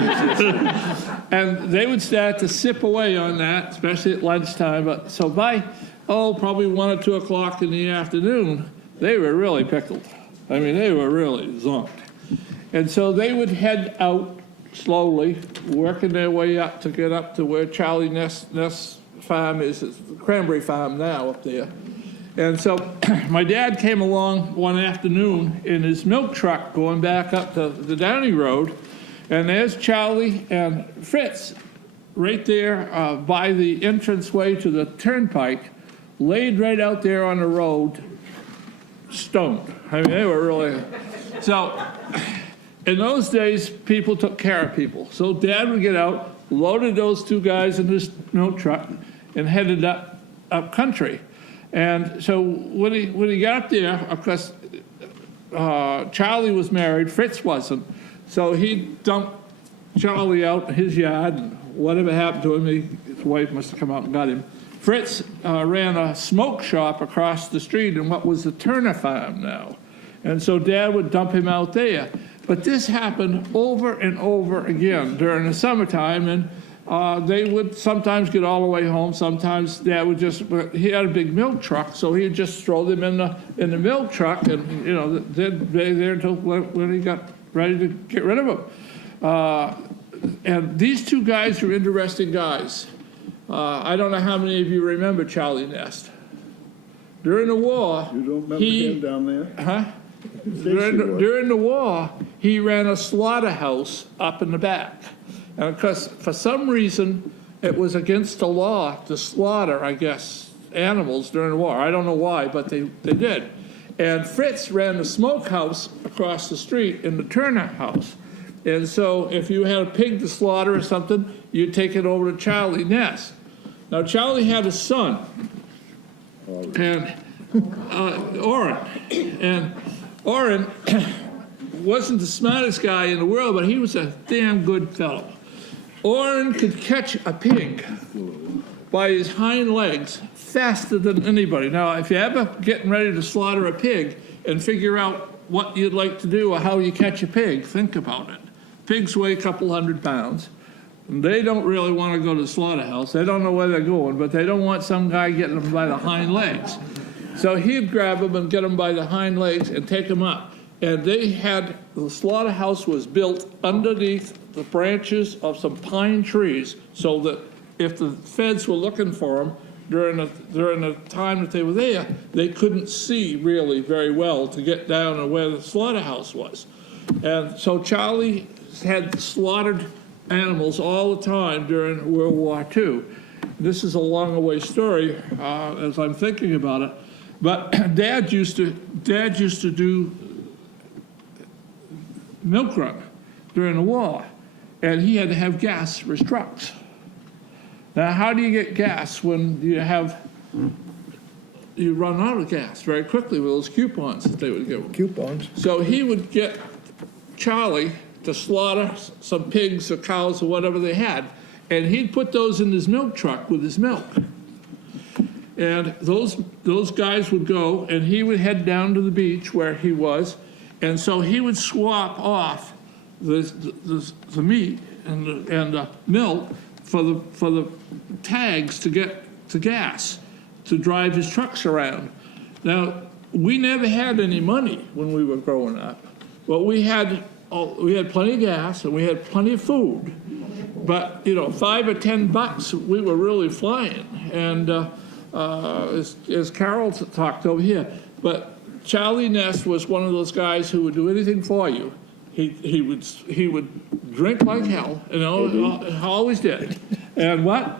and they would start to sip away on that, especially at lunchtime. But so by, probably 1 or 2 o'clock in the afternoon, they were really pickled. I mean, they were really zonked. And so they would head out slowly, working their way up to get up to where Charlie Nest's farm is. It's the cranberry farm now up there. And so my dad came along one afternoon in his milk truck going back up to the Downey Road, and there's Charlie and Fritz right there by the entranceway to the turnpike, laid right out there on the road, stoned. I mean, they were really... So in those days, people took care of people. So Dad would get out, loaded those two guys in his milk truck, and headed up country. And so when he got up there, of course, Charlie was married, Fritz wasn't. So he dumped Charlie out in his yard, and whatever happened to him, his wife must have come out and got him. Fritz ran a smoke shop across the street in what was the Turner farm now. And so Dad would dump him out there. But this happened over and over again during the summertime, and they would sometimes get all the way home. Sometimes Dad would he had a big milk truck, so he'd just throw them in the milk truck, and they'd be there until when he got ready to get rid of them. And these two guys are interesting guys. I don't know how many of you remember Charlie Nest. During the war, You don't remember him down there? huh? During the war, he ran a slaughterhouse up in the back. And because for some reason, it was against the law to slaughter, I guess, animals during the war. I don't know why, but they did. And Fritz ran the smokehouse across the street in the Turner house. And so if you had a pig to slaughter or something, you'd take it over to Charlie Ness. Now, Charlie had a son, and Orrin. And Orrin wasn't the smartest guy in the world, but he was a damn good fellow. Orrin could catch a pig by his hind legs faster than anybody. Now, if you're ever getting ready to slaughter a pig and figure out what you'd like to do or how you catch a pig, think about it. Pigs weigh a couple 100 pounds. They don't really want to go to the slaughterhouse. They don't know where they're going, but they don't want some guy getting them by the hind legs. So he'd grab them and get them by the hind legs and take them up. And the slaughterhouse was built underneath the branches of some pine trees, so that if the feds were looking for them during the time that they were there, they couldn't see really very well to get down to where the slaughterhouse was. And so Charlie had slaughtered animals all the time during World War II. This is a long-away story as I'm thinking about it, but Dad used to do milk run during the war, and he had to have gas for his trucks. Now, how do you get gas when you run out of gas very quickly with those coupons that they would give him? Coupons. So he would get Charlie to slaughter some pigs or cows or whatever they had, and he'd put those in his milk truck with his milk. And those guys would go, and he would head down to the beach where he was, and so he would swap off the meat and the milk for the tags to get to gas to drive his trucks around. Now, we never had any money when we were growing up, but we had plenty of gas and we had plenty of food. But $5 or $10, we were really flying. And as Carol talked over here, but Charlie Ness was one of those guys who would do anything for you. He would drink like hell, always did. And what?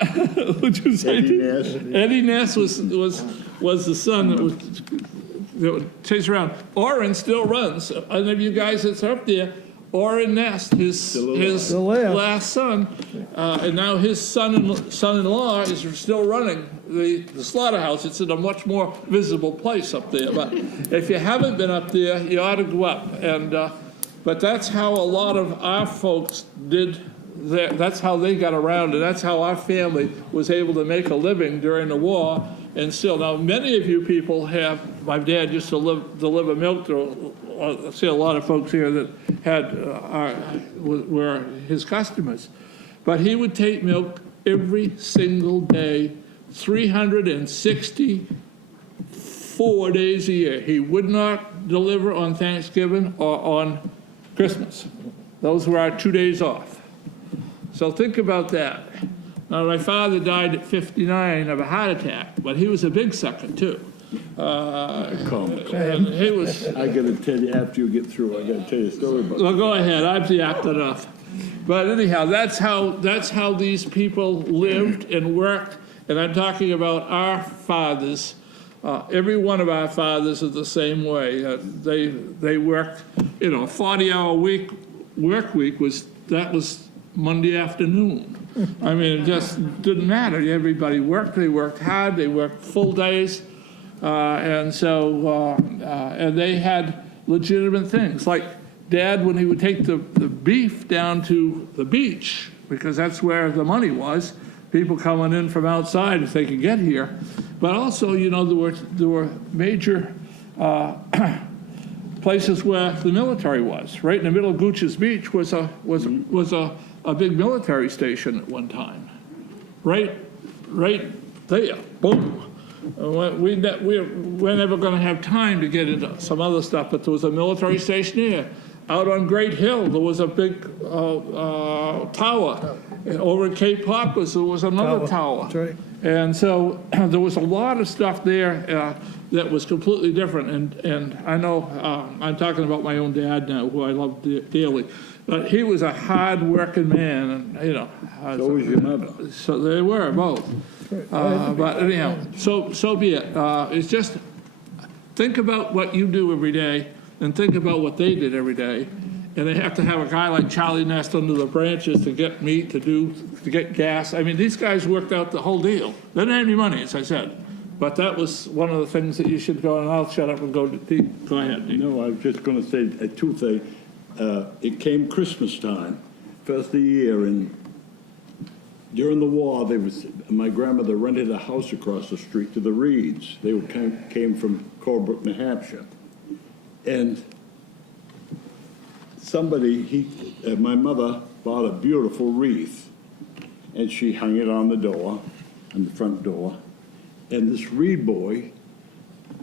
What'd you say? Eddie Ness. Eddie Ness was the son that would chase around. Orrin still runs. Any of you guys that's up there, Orrin Ness, his last son, and now his son-in-law is still running the slaughterhouse. It's in a much more visible place up there. But if you haven't been up there, you ought to go up. And but that's how a lot of our folks did. That's how they got around, and that's how our family was able to make a living during the war. And still, now many of you people have. My dad used to deliver milk to. I see a lot of folks here that were his customers, but he would take milk every single day, 364 days a year. He would not deliver on Thanksgiving or on Christmas. Those were our 2 days off. So think about that. Now, my father died at 59 of a heart attack, but he was a big sucker, too. And he was... I got to tell you, after you get through, I got to tell you a story about Well, go ahead. I've yapped enough. But anyhow, that's how these people lived and worked. And I'm talking about our fathers. Every one of our fathers is the same way. They worked, 40-hour work week was Monday afternoon. I mean, it just didn't matter. Everybody worked. They worked hard. They worked full days. And they had legitimate things. Like Dad, when he would take the beef down to the beach, because that's where the money was, people coming in from outside if they could get here. But also, there were major places where the military was. Right in the middle of Gooch's Beach was a a big military station at one time. Right there, boom. We're never going to have time to get into some other stuff, but there was a military station here. Out on Great Hill, there was a big tower. Over at Cape Poplar, there was another tower. That's right. And so there was a lot of stuff there that was completely different. And I know I'm talking about my own dad now, who I love dearly. But he was a hard-working man, and, you know. So was your mother. So they were both. But anyhow, so be it. It's just think about what you do every day and think about what they did every day. And they have to have a guy like Charlie Nest under the branches to get meat, to get gas. I mean, these guys worked out the whole deal. They didn't have any money, as I said. But that was one of the things that you should go, and I'll shut up and go to Deep. Go ahead, Deep. No, I was just going to say two things. It came Christmas time, first of the year, and during the war, my grandmother rented a house across the street to the Reeds. They came from Colebrook, New Hampshire. And my mother bought a beautiful wreath, and she hung it on the door, on the front door. And this Reed boy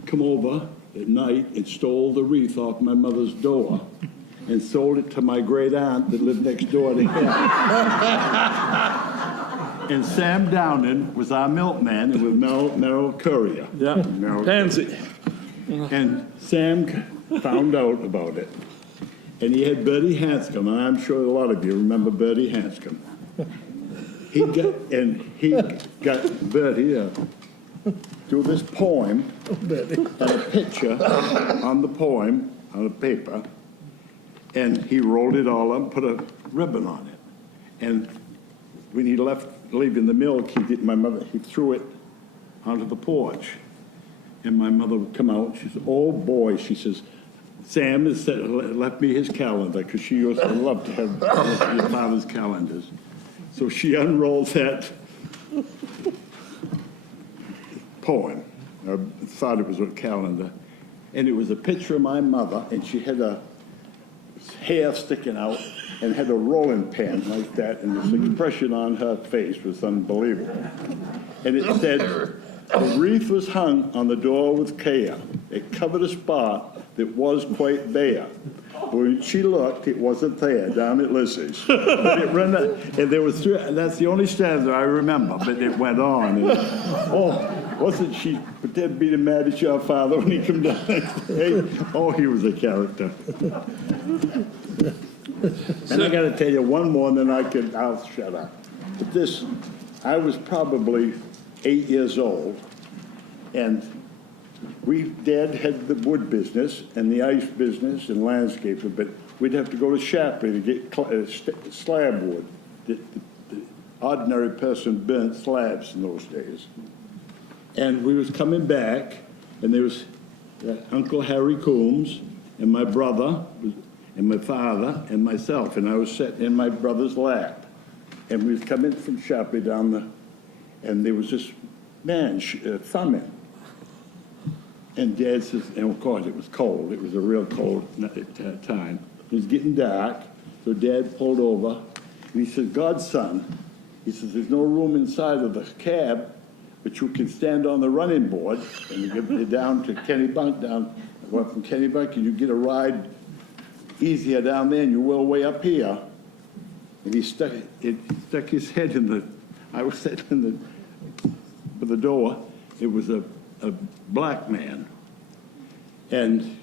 come over at night and stole the wreath off my mother's door and sold it to my great aunt that lived next door to him. And Sam Downing was our milkman, and with Merrill Courier. Yeah, Pansy. And Sam found out about it. And he had Bertie Hanscom, and I'm sure a lot of you remember Bertie Hanscom. He got Bertie to do this poem, and a picture on the poem, on a paper, and he rolled it all up, put a ribbon on it. And when he leaving the milk, he threw it onto the porch. And my mother would come out, she said, "Oh boy," she says, "Sam has left me his calendar," because she used to love to have your father's calendars. So she unrolls that poem, I thought it was a calendar, and it was a picture of my mother, and she had a hair sticking out and had a rolling pin like that, and this expression on her face was unbelievable. And it said, "The wreath was hung on the door with care. It covered a spot that was quite bare. When she looked, it wasn't there, down at Lizzie's." But it ran, and there was and that's the only stanza I remember, but it went on. And, wasn't she pretend to be mad at your father when he came down next day? Oh, he was a character. And I got to tell you one more, and then I'll shut up. But I was probably 8 years old, and Dad had the wood business and the ice business and landscaping, but we'd have to go to Shapley to get slab wood. The ordinary person burnt slabs in those days. And we was coming back, and there was Uncle Harry Coombs and my brother and my father and myself, and I was sitting in my brother's lap. And we was coming from Shapley and there was this man thumbing. And Dad says, and of course it was cold. It was a real cold time. It was getting dark, so Dad pulled over, and he said, "Godson," he says, "there's no room inside of the cab, but you can stand on the running board and you get down to Kennebunk, from Kennebunk, and you get a ride easier down there, and you will way up here." And he stuck his head I was sitting by the door. It was a black man. And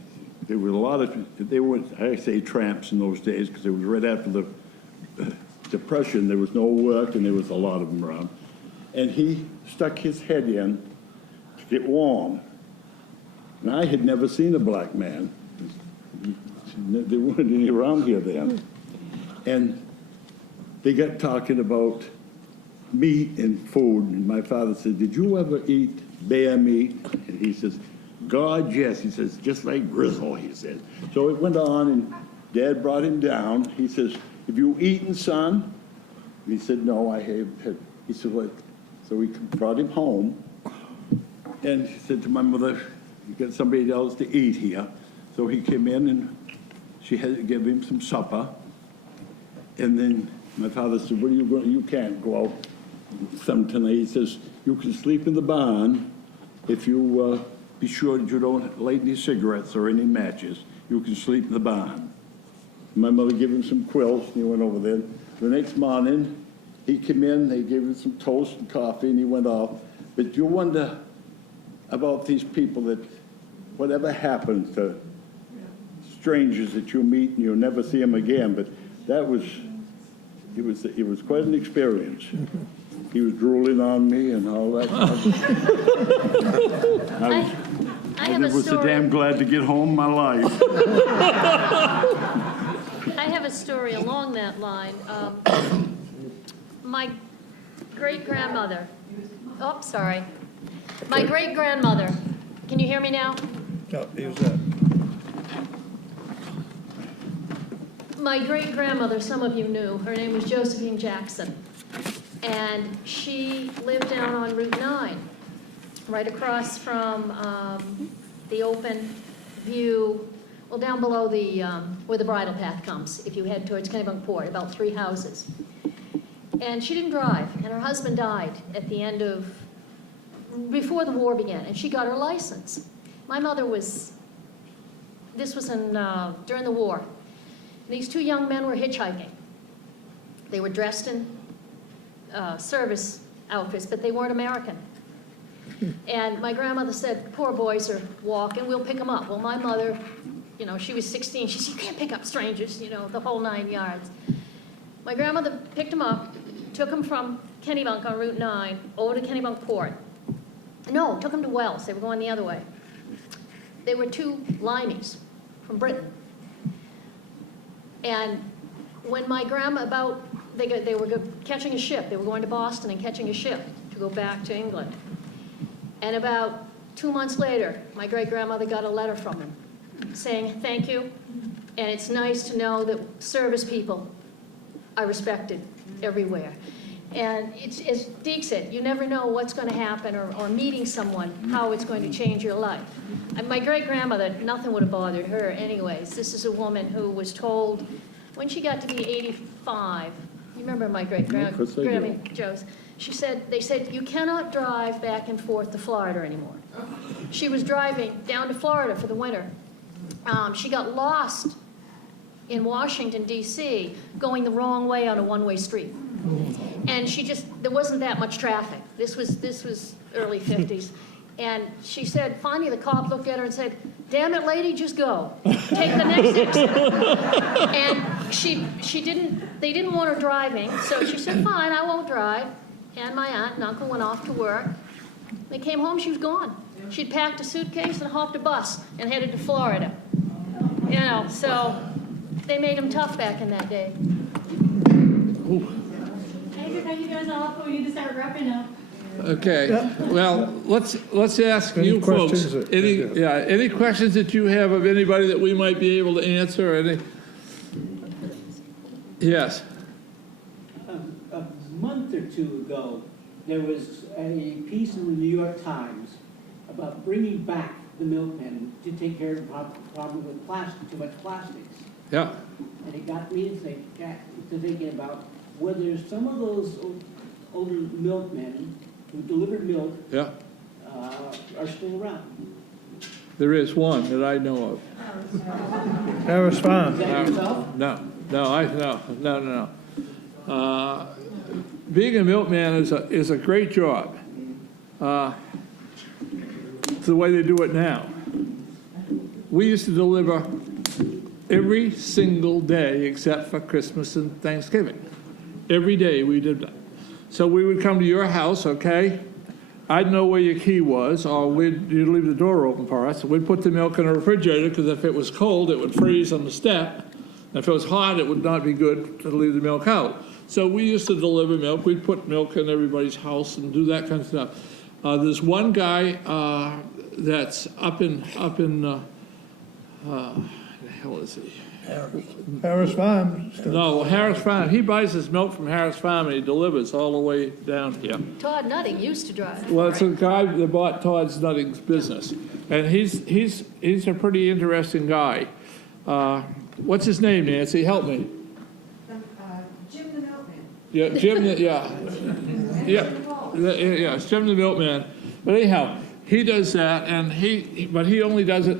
there were a lot of, they weren't, I say tramps in those days, because it was right after the Depression. There was no work, and there was a lot of them around. And he stuck his head in to get warm. And I had never seen a black man. There weren't any around here then. And they got talking about meat and food, and my father said, "Did you ever eat bear meat?" And he says, "God, yes." He says, "Just like Grizzle," he said. So it went on, and Dad brought him down. He says, "Have you eaten, son?" And he said, "No, I have." He said, "What?" So we brought him home, and he said to my mother, "You got somebody else to eat here." So he came in, and she had to give him some supper, and then My father said, "What are you going, you can't go out some tonight." He says, "You can sleep in the barn if you be sure that you don't light any cigarettes or any matches. You can sleep in the barn." My mother gave him some quilts, and he went over there. The next morning, he came in, they gave him some toast and coffee, and he went off. But you wonder about these people that whatever happens to strangers that you meet and you'll never see them again, but that was, it was quite an experience. He was drooling on me and all that. I have I a was so story. damn glad to get home in my life. I have a story along that line. My great-grandmother, oh, sorry. My great-grandmother, can you hear me now? No, use that. My great-grandmother, some of you knew, her name was Josephine Jackson. And she lived down on Route 9, right across from the open view, well, down below the where the bridle path comes, if you head towards Kennebunk Port, about 3 houses. And she didn't drive, and her husband died at the end of, before the war began, and she got her license. My mother was, this was in, during the war. These 2 young men were hitchhiking. They were dressed in service outfits, but they weren't American. And my grandmother said, "Poor boys are walking, we'll pick them up." Well, my mother, you know, she was 16. She said, "You can't pick up strangers," you know, the whole 9 yards. My grandmother picked them up, took them from Kennebunk on Route 9 over to Kennebunk Port. No, took them to Wells. They were going the other way. They were 2 limeys from Britain. And when my grandma they were catching a ship. They were going to Boston and catching a ship to go back to England. And about 2 months later, my great-grandmother got a letter from him saying, "Thank you, and it's nice to know that service people are respected everywhere." And it's, as Deke said, you never know what's going to happen, or meeting someone, how it's going to change your life. And my great-grandmother, nothing would have bothered her anyways. This is a woman who was told when she got to be 85, you remember my great-grandma, Joe's, they said, "You cannot drive back and forth to Florida anymore." She was driving down to Florida for the winter. She got lost in Washington, D.C., going the wrong way on a one-way street. And there wasn't that much traffic. This was early 50s. And she said, finally the cop looked at her and said, "Damn it, lady, just go. Take the next exit." And they didn't want her driving, so she said, "Fine, I won't drive." And my aunt and uncle went off to work. They came home, she was gone. She'd packed a suitcase and hopped a bus and headed to Florida. You know, so they made them tough back in that day. I think you guys all up, we need to start wrapping up. Okay, well, let's ask Any you folks, questions that- any questions that you have of anybody that we might be able to answer, any? Yes. A month or 2 ago, there was a piece in the New York Times about bringing back the milkmen to take care of the problem with too much plastics. Yeah. And it got me to thinking about whether some of those older milkmen who delivered milk Yeah. are still around. There is one that I know of. Harris Farm. Is that yourself? No. Being a milkman is a great job. It's the way they do it now. We used to deliver every single day except for Christmas and Thanksgiving. Every day we did that. So we would come to your house, okay? I'd know where your key was, or you'd leave the door open for us. We'd put the milk in a refrigerator, because if it was cold, it would freeze on the step. And if it was hot, it would not be good to leave the milk out. So we used to deliver milk. We'd put milk in everybody's house and do that kind of stuff. There's one guy that's up in the hell is he? Harris Farm. No, Harris Farm. He buys his milk from Harris Farm and he delivers all the way down here. Todd Nutting used to drive. Well, it's a guy that bought Todd's Nutting's business, and he's a pretty interesting guy. What's his name, Nancy? Help me. Jim the Milkman. Yeah, Jim, yeah. Yeah, it's Jim the milkman. But anyhow, he does that, and but he only does it,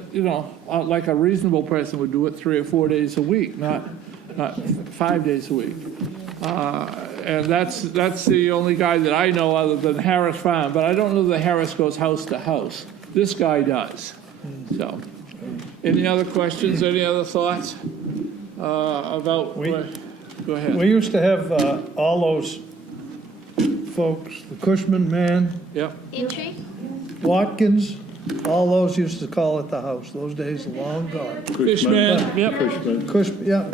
like a reasonable person would do it 3 or 4 days a week, not 5 days a week. And that's the only guy that I know other than Harris Farm, but I don't know that Harris goes house to house. This guy does. So, any other questions, any other thoughts about, go ahead. We used to have all those folks, the Cushman man, Yep. Entry? Watkins, all those used to call at the house. Those days are long gone. Fishman, yep. Cushman, yeah.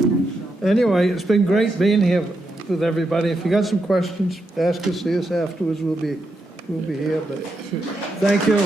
Anyway, it's been great being here with everybody. If you got some questions, ask us, see us afterwards. We'll be here, but thank you.